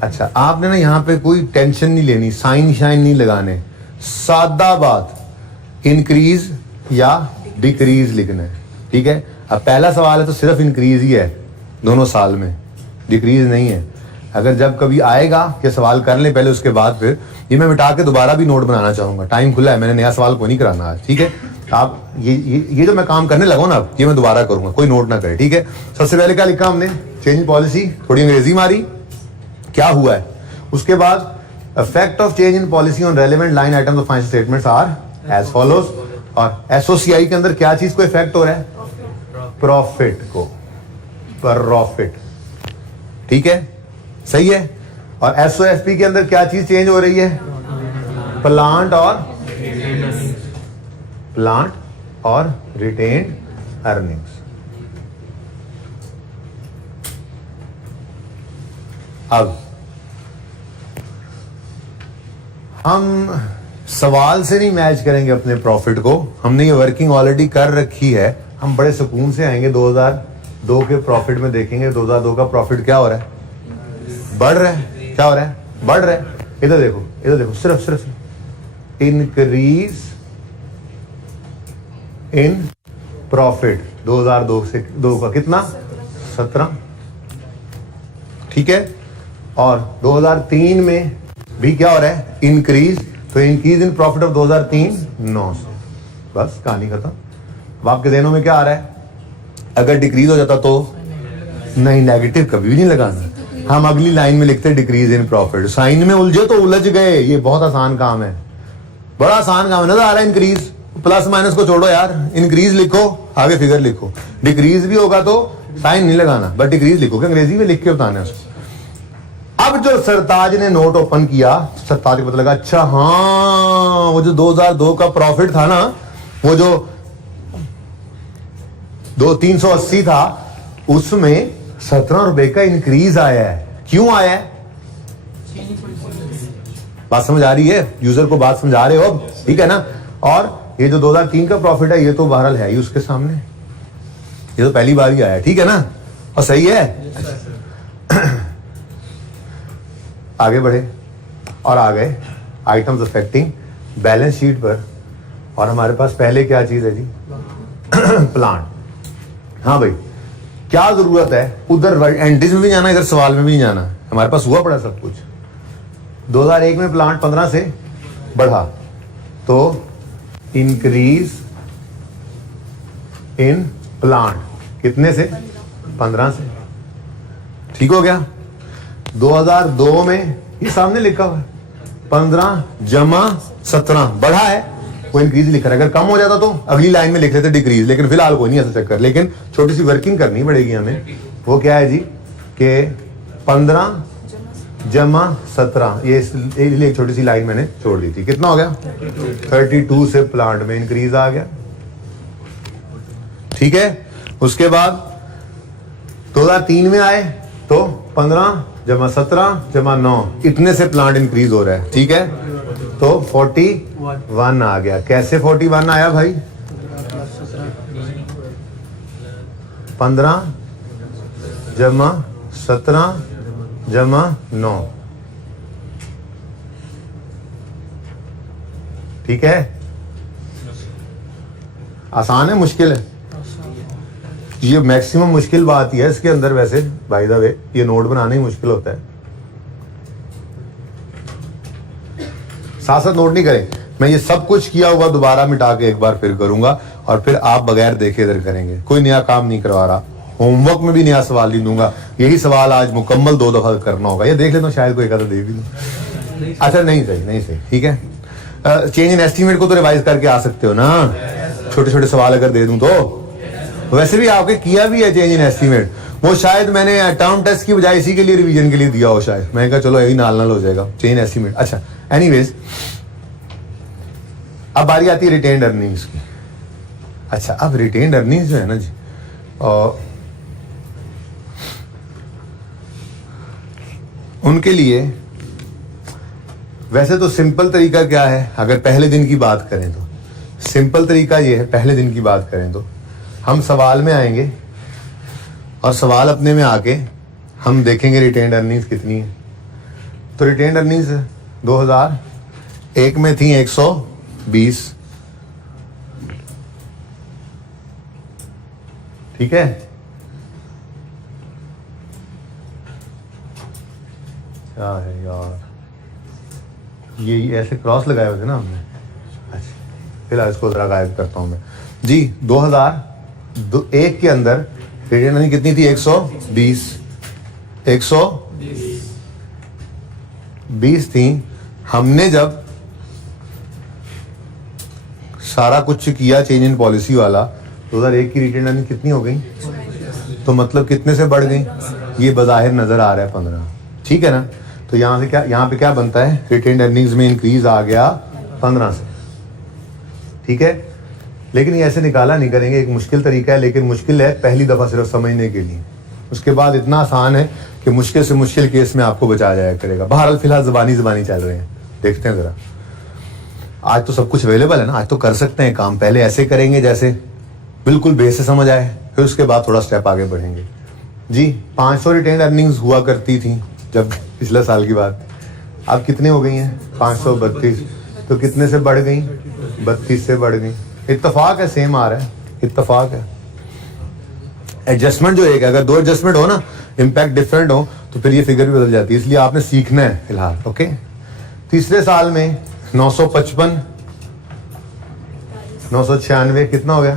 अच्छा, आपने ना यहां पे कोई टेंशन नहीं लेनी, साइन शाइन नहीं लगाने, सादा बात, इंक्रीज या डिक्रीज लिखना है। ठीक है। अब पहला सवाल है तो सिर्फ इंक्रीज ही है दोनों साल में, डिक्रीज नहीं है। अगर जब कभी आएगा कि सवाल कर लें पहले, उसके बाद फिर ये मैं मिटा के दोबारा भी नोट बनाना चाहूंगा। टाइम खुला है, मैंने नया सवाल कोई नहीं कराना आज। ठीक है। आप ये जो मैं काम करने लगा ना, ये मैं दोबारा करूंगा, कोई नोट ना करे। ठीक है। सबसे पहले क्या लिखा हमने? चेंज पॉलिसी, थोड़ी अंग्रेजी मारी, क्या हुआ है। उसके बाद effect of change in policy on relevant line items of financial statements are as follows. और एसओसीआई के अंदर क्या चीज को इफेक्ट हो रहा है? प्रॉफिट को, प्रॉफिट। ठीक है, सही है। और एसओएफपी के अंदर क्या चीज चेंज हो रही है? प्लांट और रिटेन्ड अर्निंग्स। अब हम सवाल से नहीं मैच करेंगे अपने प्रॉफिट को, हमने ये वर्किंग ऑलरेडी कर रखी है। हम बड़े सुकून से आएंगे 2002 के प्रॉफिट में, देखेंगे 2002 का प्रॉफिट क्या हो रहा है? बढ़ रहा है। क्या हो रहा है? बढ़ रहा है। इधर देखो, इधर देखो, सिर्फ इंक्रीज इन प्रॉफिट 2002 से 2 का कितना? 17। ठीक है। और 2003 में भी क्या हो रहा है? इंक्रीज। तो इंक्रीज इन प्रॉफिट ऑफ 2003 900। बस कहानी खत्म। अब आपके ज़हनों में क्या आ रहा है? अगर डिक्रीज हो जाता तो नहीं, नेगेटिव कभी भी नहीं लगाना। हम अगली लाइन में लिखते डिक्रीज इन प्रॉफिट। साइन में उलझे तो उलझ गए। ये बहुत आसान काम है, बड़ा आसान काम है। नजर आ रहा है? इंक्रीज, प्लस माइनस को छोड़ो यार, इंक्रीज लिखो, आगे फिगर लिखो। डिक्रीज भी होगा तो साइन नहीं लगाना, बट डिक्रीज लिखो, अंग्रेजी में लिख के बताना है उसको। अब जो सरताज ने नोट ओपन किया, सरताज को पता लगा, अच्छा हाँ, वो जो 2002 का प्रॉफिट था ना, वो जो 380 था, उसमें 17 रुपए का इंक्रीज आया है। क्यों आया है? बात समझ आ रही है? यूजर को बात समझा रहे हो? ठीक है ना। और ये जो 2003 का प्रॉफिट है, ये तो बहरहाल है ही उसके सामने, ये तो पहली बार ही आया है। ठीक है ना। और सही है। आगे बढ़े और आ गए आइटम्स अफेक्टिंग बैलेंस शीट पर। और हमारे पास पहले क्या चीज है जी? प्लांट। हाँ भाई, क्या जरूरत है उधर एंट्रीज में भी जाना, इधर सवाल में भी नहीं जाना। हमारे पास हुआ पड़ा सब कुछ। 2001 में प्लांट 15 से बढ़ा, तो इंक्रीज इन प्लांट कितने से? 15 से। ठीक हो गया। 2002 में ये सामने लिखा हुआ है 15 जमा 17 बढ़ा है, वो इंक्रीज लिखा है। अगर कम हो जाता तो अगली लाइन में लिख लेते डिक्रीज, लेकिन फिलहाल कोई नहीं ऐसा चक्कर। लेकिन छोटी सी वर्किंग करनी पड़ेगी हमें। वो क्या है जी कि 15 जमा 17, ये इसलिए एक छोटी सी लाइन मैंने छोड़ दी थी। कितना हो गया 32 से प्लांट में इंक्रीज आ गया। ठीक है, उसके बाद 2003 में आए तो 15 जमा 17 जमा 9, इतने से प्लांट इंक्रीज हो रहा है। ठीक है, तो 41 आ गया। कैसे 41 आया भाई? 15 जमा 17 जमा 9। ठीक है, आसान है मुश्किल है? ये मैक्सिमम मुश्किल बात ही है इसके अंदर। वैसे बाय द वे ये नोट बनाना ही मुश्किल होता है। साथ साथ नोट नहीं करें, मैं ये सब कुछ किया हुआ दोबारा मिटा के एक बार फिर करूंगा और फिर आप बगैर देखे इधर करेंगे। कोई नया काम नहीं करवा रहा, होमवर्क में भी नया सवाल नहीं दूंगा। यही सवाल आज मुकम्मल 2 दफा करना होगा। ये देख लेता हूँ, शायद कोई एक आधा दे भी दूं। अच्छा नहीं सही। ठीक है, चेंज इन एस्टीमेट को तो रिवाइज करके आ सकते हो ना, छोटे छोटे सवाल अगर दे दूं तो। वैसे भी आपके किया भी है चेंज इन एस्टीमेट, वो शायद मैंने टर्म टेस्ट की बजाय इसी के लिए रिवीजन के लिए दिया हो शायद। मैं कहा चलो यही नाल हो जाएगा चेंज एस्टीमेट। अच्छा एनीवेज, अब बारी आती है रिटेन्ड अर्निंग्स की। अच्छा, अब रिटेन्ड अर्निंग्स जो है ना जी, उनके लिए वैसे तो सिंपल तरीका क्या है? अगर पहले दिन की बात करें तो सिंपल तरीका ये है, पहले दिन की बात करें तो हम सवाल में आएंगे और सवाल अपने में आके हम देखेंगे रिटेन्ड अर्निंग्स कितनी है। तो रिटेन्ड अर्निंग्स 2001 में थी 120। ठीक है, क्या है यार, ये ऐसे क्रॉस लगाए हुए थे ना हमने। अच्छा, फिलहाल इसको जरा गायब करता हूं मैं जी। 2001 के अंदर रिटेन्ड अर्निंग कितनी थी? 120 थी। हमने जब सारा कुछ किया चेंज इन पॉलिसी वाला, 2001 की रिटेन्ड अर्निंग कितनी हो गई? तो मतलब कितने से बढ़ गई? ये बज़ाहिर नजर आ रहा है 15। ठीक है ना, तो यहां से क्या, यहां पे क्या बनता है? रिटेन्ड अर्निंग्स में इंक्रीज आ गया 15 से। ठीक है, लेकिन ये ऐसे निकाला नहीं करेंगे, एक मुश्किल तरीका है, लेकिन मुश्किल है पहली दफा सिर्फ समझने के लिए। उसके बाद इतना आसान है कि मुश्किल से मुश्किल केस में आपको बचाया जाया करेगा। बहरहाल फिलहाल जबानी चल रहे हैं, देखते हैं जरा। आज तो सब कुछ अवेलेबल है ना, आज तो कर सकते हैं काम। पहले ऐसे करेंगे जैसे बिल्कुल बेस से समझ आए, फिर उसके बाद थोड़ा स्टेप आगे बढ़ेंगे जी। 500 रिटेन्ड अर्निंग्स हुआ करती थी जब पिछले साल की बात। अब कितने हो गई हैं? 532। तो कितने से बढ़ गई? 32 से बढ़ गई। इत्तेफाक है, सेम आ रहा है, इत्तेफाक है। एडजस्टमेंट जो एक है, अगर 2 एडजस्टमेंट हो ना, इम्पैक्ट डिफरेंट हो, तो फिर ये फिगर भी बदल जाती है। इसलिए आपने सीखना है फिलहाल। ओके, तीसरे साल में 955, 996, कितना हो गया?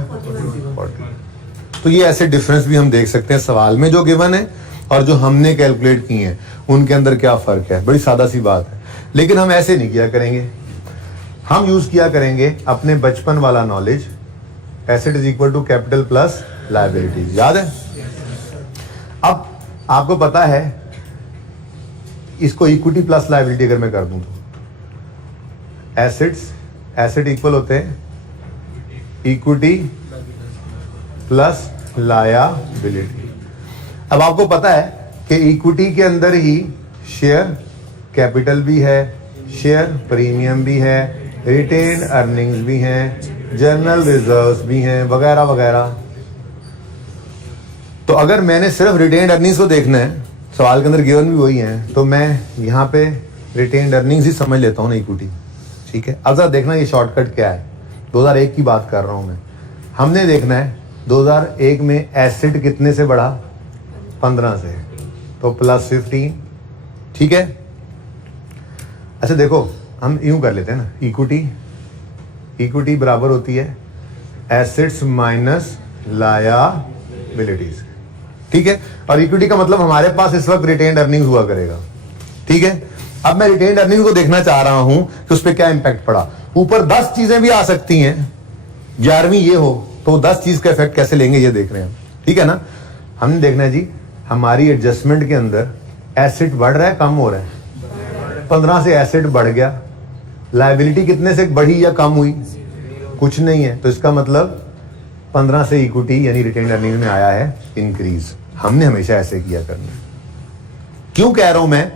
40। तो ये ऐसे डिफरेंस भी हम देख सकते हैं सवाल में जो गिवन है और जो हमने कैलकुलेट की हैं उनके अंदर क्या फर्क है। बड़ी सादा सी बात है, लेकिन हम ऐसे नहीं किया करेंगे। हम यूज किया करेंगे अपने बचपन वाला knowledge, asset is equal to capital plus liabilities. याद है? अब आपको पता है इसको इक्विटी प्लस लायबिलिटी अगर मैं कर दूं तो एसेट इक्वल होते हैं इक्विटी प्लस लायबिलिटी। अब आपको पता है कि इक्विटी के अंदर ही शेयर कैपिटल भी है, शेयर प्रीमियम भी है, रिटेन्ड अर्निंग्स भी हैं, जनरल रिजर्व्स भी हैं, वगैरह वगैरह। तो अगर मैंने सिर्फ रिटेन्ड अर्निंग्स को देखना है, सवाल के अंदर गिवन भी वही है, तो मैं यहाँ पे रिटेन्ड अर्निंग्स ही समझ लेता हूँ ना इक्विटी। ठीक है, अब जरा देखना ये शॉर्टकट क्या है। 2001 की बात कर रहा हूँ मैं। हमने देखना है 2001 में एसेट कितने से बढ़ा? 15 से, तो प्लस 15। ठीक है, अच्छा देखो हम यूं कर लेते हैं ना, इक्विटी बराबर होती है एसेट्स माइनस लायबिलिटीज। ठीक है, और इक्विटी का मतलब हमारे पास इस वक्त रिटेन्ड अर्निंग्स हुआ करेगा। ठीक है, अब मैं रिटेन्ड अर्निंग को देखना चाह रहा हूं कि उस पर क्या इंपैक्ट पड़ा। ऊपर 10 चीजें भी आ सकती हैं, 11वीं ये हो तो 10 चीज का इफेक्ट कैसे लेंगे ये देख रहे हैं, ठीक है ना। हमने देखना है जी हमारी एडजस्टमेंट के अंदर एसेट बढ़ रहा है कम हो रहा है। 15 से एसेट बढ़ गया, लायबिलिटी कितने से बढ़ी या कम हुई, कुछ नहीं है। तो इसका मतलब 15 से इक्विटी यानी रिटेन्ड अर्निंग में आया है इंक्रीज। हमने हमेशा ऐसे किया करना। क्यों कह रहा हूं मैं,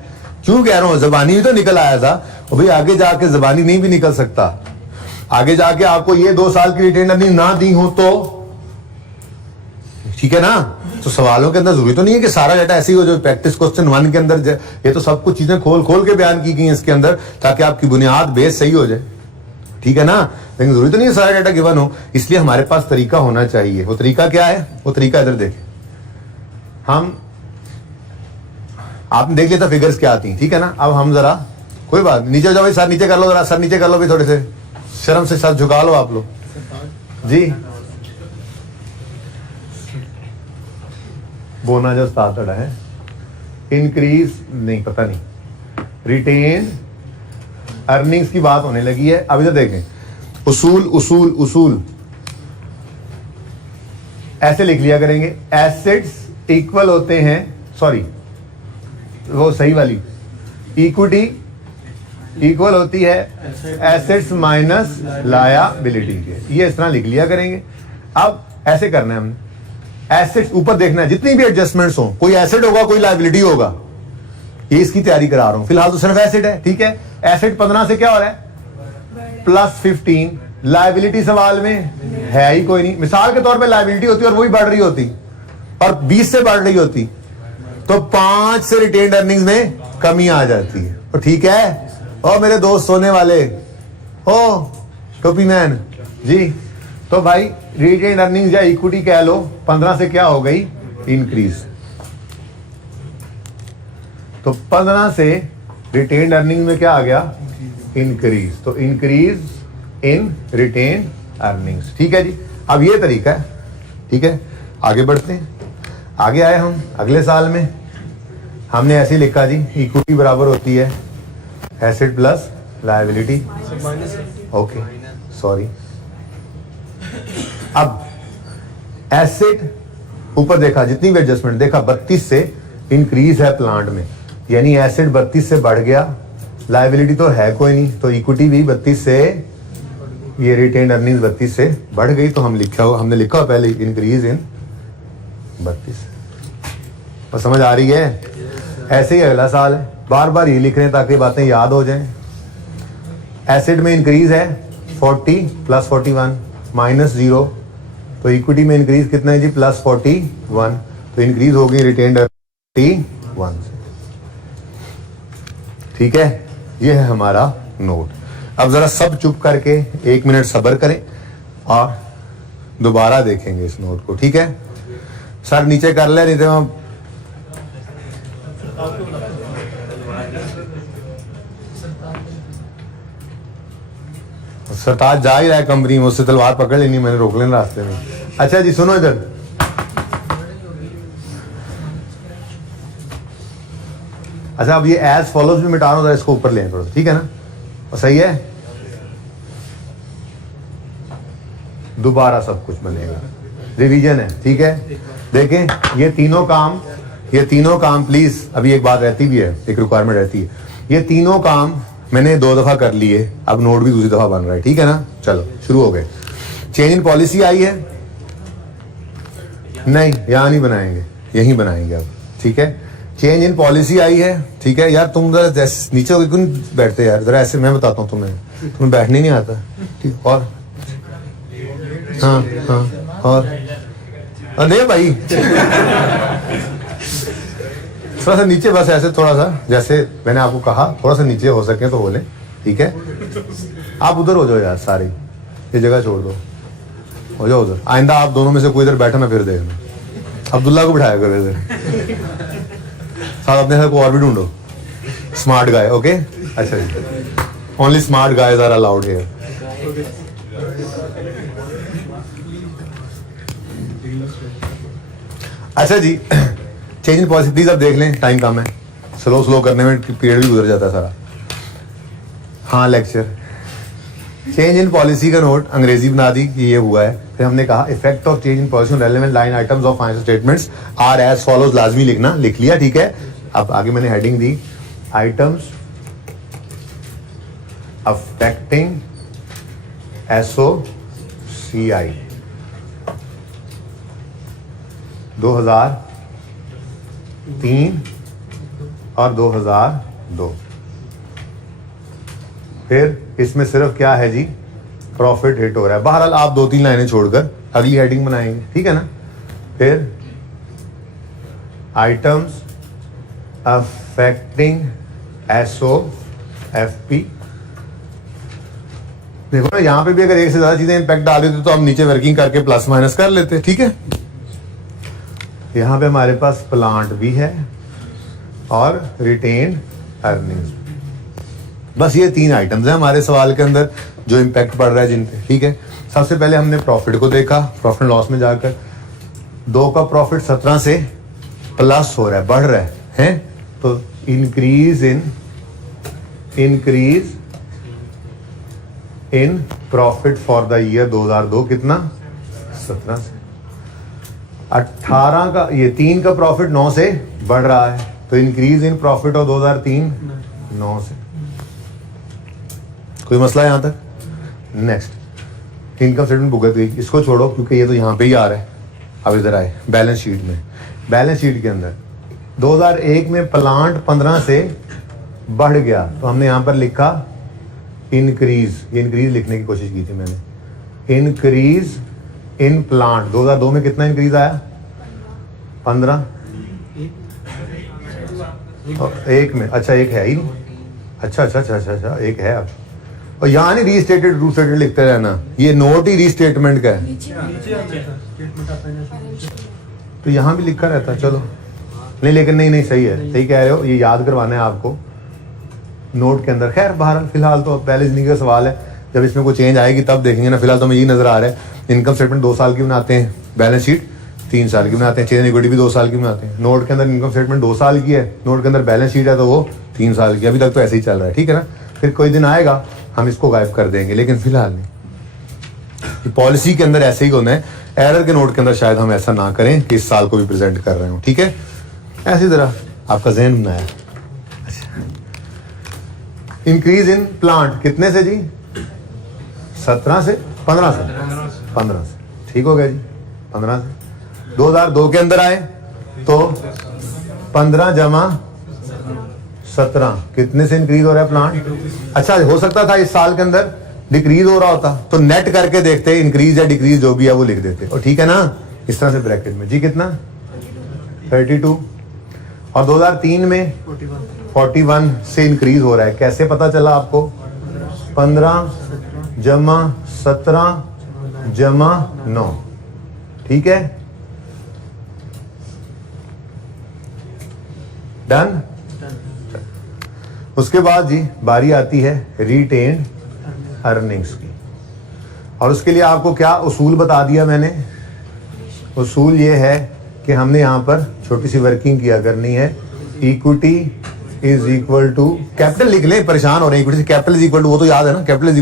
क्यों कह रहा हूं, जबानी भी तो निकल आया था और भाई आगे जाके जबानी नहीं भी निकल सकता। आगे जाके आपको ये 2 साल की रिटेन्ड अर्निंग ना दी हो तो ठीक है ना। तो सवालों के अंदर जरूरी तो नहीं है कि सारा डाटा ऐसे ही हो जो प्रैक्टिस क्वेश्चन 1 के अंदर, ये तो सब कुछ चीजें खोल खोल के बयान की गई हैं इसके अंदर ताकि आपकी बुनियाद बेस सही हो जाए, ठीक है ना। लेकिन जरूरी तो नहीं है सारा डाटा गिवन हो, इसलिए हमारे पास तरीका होना चाहिए। वो तरीका क्या है, वो तरीका इधर देखें। हम आपने देख लिया था फिगर्स क्या आती, ठीक है ना। अब हम जरा कोई बात नहीं, नीचे जाओ भाई, सर नीचे कर लो, जरा सर नीचे कर लो भाई, थोड़े से शर्म से सर झुका लो आप लोग जी। बोना जो स्टार्ट है इंक्रीज नहीं, पता नहीं, रिटेन अर्निंग्स की बात होने लगी है। अब इधर देखें, उसूल उसूल उसूल ऐसे लिख लिया करेंगे। एसेट्स इक्वल होते हैं, सॉरी वो सही वाली, इक्विटी इक्वल होती है एसेट्स माइनस लायबिलिटी के, ये इस तरह लिख लिया करेंगे। अब ऐसे करना है हमने, एसेट्स ऊपर देखना है, जितनी भी एडजस्टमेंट्स हो, कोई एसेट होगा कोई लायबिलिटी होगा, ये इसकी तैयारी करा रहा हूं। फिलहाल तो सिर्फ एसेट है, ठीक है। एसेट 15 से क्या हो रहा है प्लस 15, लायबिलिटी सवाल में है ही कोई नहीं। मिसाल के तौर पे लायबिलिटी होती और वो भी बढ़ रही होती और 20 से बढ़ रही होती तो 5 से रिटेन्ड अर्निंग्स में कमी आ जाती है। तो ठीक है, और मेरे दोस्त सोने वाले ओ टोपी मैन जी, तो भाई रिटेन्ड अर्निंग्स या इक्विटी कह लो 15 से क्या हो गई इंक्रीज। तो 15 से रिटेन्ड अर्निंग में क्या आ गया इंक्रीज, तो इंक्रीज इन रिटेन्ड अर्निंग्स, ठीक है जी। अब ये तरीका है, ठीक है। आगे बढ़ते हैं, आगे आए हम अगले साल में, हमने ऐसे लिखा जी इक्विटी बराबर होती है asset plus liability, okay sorry. अब एसेट ऊपर देखा, जितनी भी एडजस्टमेंट देखा 32 से इंक्रीज है प्लांट में, यानी एसेट 32 से बढ़ गया, लायबिलिटी तो है कोई नहीं, तो इक्विटी भी 32 से, ये रिटेन्ड अर्निंग्स 32 से बढ़ गई। तो हम हमने लिखा पहले इंक्रीज इन 32। और समझ आ रही है, ऐसे ही अगला साल है, बार बार ये लिख रहे हैं ताकि बातें याद हो जाएं। एसेट में इंक्रीज है 40 प्लस 41 माइनस 0, तो इक्विटी में इंक्रीज कितना है जी प्लस 41, तो इंक्रीज होगी रिटेन्ड 41 से, ठीक है। ये है हमारा नोट। अब जरा सब चुप करके 1 मिनट सब्र करें और दोबारा देखेंगे इस नोट को, ठीक है। सर नीचे कर ले, नहीं तो सरताज जा ही रहा है कंपनी में, उससे तलवार पकड़ लेनी, मैंने रोक लेना रास्ते में। अच्छा जी सुनो इधर, अच्छा अब ये एज फॉलोज भी मिटा रहा हूं, इसको ऊपर ले थोड़ा, ठीक है ना, और सही है। दोबारा सब कुछ बनेगा, रिवीजन है, ठीक है। देखें ये तीनों काम प्लीज, अभी एक बात रहती भी है, एक रिक्वायरमेंट रहती है, ये तीनों काम मैंने 2 दफा कर लिए, अब नोट भी दूसरी दफा बन रहा है, ठीक है ना। चलो शुरू हो गए। चेंज इन पॉलिसी आई है, नहीं यहां नहीं बनाएंगे, यहीं बनाएंगे अब, ठीक है। चेंज इन पॉलिसी आई है, ठीक है। यार तुम जरा नीचे होकर क्यों बैठते यार, जरा ऐसे मैं बताता हूँ तुम्हें बैठने नहीं आता, ठीक। और हाँ हाँ और नहीं भाई थोड़ा सा नीचे, बस ऐसे थोड़ा सा, जैसे मैंने आपको कहा थोड़ा सा नीचे हो सके तो बोले, ठीक है। आप उधर हो जाओ यार, सारी ये जगह छोड़ दो, हो जाओ उधर। आइंदा आप दोनों में से कोई इधर बैठा ना फिर देखना, अब्दुल्ला को बिठाया करो इधर, साथ अपने साथ को और भी ढूंढो स्मार्ट गाय, ओके। अच्छा जी, only smart guys are allowed here. अच्छा जी, चेंज इन पॉलिसी प्लीज अब देख लें, टाइम कम है, स्लो स्लो करने में पीरियड भी गुजर जाता है सारा। हाँ लेक्चर चेंज इन पॉलिसी का नोट अंग्रेजी बना दी कि ये हुआ है। फिर हमने कहा effect of change in policy relevant line items of financial statements are as follows, लाजमी लिखना, लिख लिया ठीक है। अब आगे मैंने हेडिंग दी आइटम्स अफेक्टिंग SOCI 2003 और 2002। फिर इसमें सिर्फ क्या है जी, प्रॉफिट हिट हो रहा है। बहरहाल आप 2-3 लाइनें छोड़कर अगली हेडिंग बनाएंगे, ठीक है ना। फिर आइटम्स अफेक्टिंग SOFP। देखो ना यहां पे भी अगर एक से ज्यादा चीजें इंपैक्ट डाल देते तो हम नीचे वर्किंग करके प्लस माइनस कर लेते, ठीक है। यहां पे हमारे पास प्लांट भी है और रिटेन्ड अर्निंग्स। बस ये 3 आइटम्स हैं हमारे सवाल के अंदर जो इंपैक्ट पड़ रहा है जिन पे, ठीक है। सबसे पहले हमने प्रॉफिट को देखा, प्रॉफिट लॉस में जाकर 2 का प्रॉफिट 17 से प्लस हो रहा है, बढ़ रहा है तो increase in profit for the year 2002 कितना 17 से। 18 का ये 3 का प्रॉफिट 9 से बढ़ रहा है तो इंक्रीज इन प्रॉफिट ऑफ 2003 9 से। कोई मसला है यहां तक? नेक्स्ट इनकम स्टेटमेंट भुगत गई, इसको छोड़ो क्योंकि ये तो यहां पे ही आ रहा है। अब इधर आए बैलेंस शीट में, बैलेंस शीट के अंदर 2001 में प्लांट 15 से बढ़ गया तो हमने यहां पर लिखा इंक्रीज, ये इंक्रीज लिखने की कोशिश की थी मैंने। इंक्रीज इन प्लांट 2002 में कितना इंक्रीज आया 15 एक में, अच्छा एक है ही नहीं, अच्छा एक है। अब और यहाँ नहीं रीस्टेटेड रूस्टेटेड लिखते रहना, ये नोट ही रीस्टेटमेंट का है तो यहाँ भी लिखा रहता है। चलो नहीं लेकिन नहीं सही है, सही कह रहे हो, ये याद करवाना है आपको नोट के अंदर। खैर बहरहाल फिलहाल तो पहले जिंदगी का सवाल है, जब इसमें कोई चेंज आएगी तब देखेंगे ना। फिलहाल तो हमें यही नजर आ रहा है इनकम स्टेटमेंट 2 साल की बनाते हैं, बैलेंस शीट 3 साल की बनाते हैं, चेंज इन इक्विटी भी 2 साल की बनाते हैं। नोट के अंदर इनकम स्टेटमेंट 2 साल की है, नोट के अंदर बैलेंस शीट है तो वो 3 साल की। अभी तक तो ऐसे ही चल रहा है, ठीक है ना। फिर कोई दिन आएगा हम इसको गायब कर देंगे, लेकिन फिलहाल नहीं। पॉलिसी के अंदर ऐसे ही होना है, एरर के नोट के अंदर शायद हम ऐसा ना करें कि इस साल को भी प्रेजेंट कर रहे हो, ठीक है। ऐसी तरह आपका जहन बनाया। इंक्रीज इन प्लांट कितने से जी 17 से 15 से, ठीक हो गया जी 15 से। 2002 के अंदर आए तो 15 जमा 17 कितने से इंक्रीज हो रहा है प्लांट। अच्छा हो सकता था इस साल के अंदर डिक्रीज हो रहा होता तो नेट करके देखते इंक्रीज या डिक्रीज जो भी है वो लिख देते, और ठीक है ना, इस तरह से ब्रैकेट में जी कितना 32 और 2003 में 41 से इंक्रीज हो रहा है। कैसे पता चला आपको 15 जमा 17 जमा 9, ठीक है डन। उसके बाद जी बारी आती है रिटेन्ड अर्निंग्स की, और उसके लिए आपको क्या उसूल बता दिया मैंने। उसूल ये है कि हमने यहां पर छोटी सी वर्किंग किया करनी है। Equity is equal to capital लिख लें, परेशान हो रहे हैं, इक्विटी से कैपिटल इज इक्वल टू, वो तो याद है ना, कैपिटल इज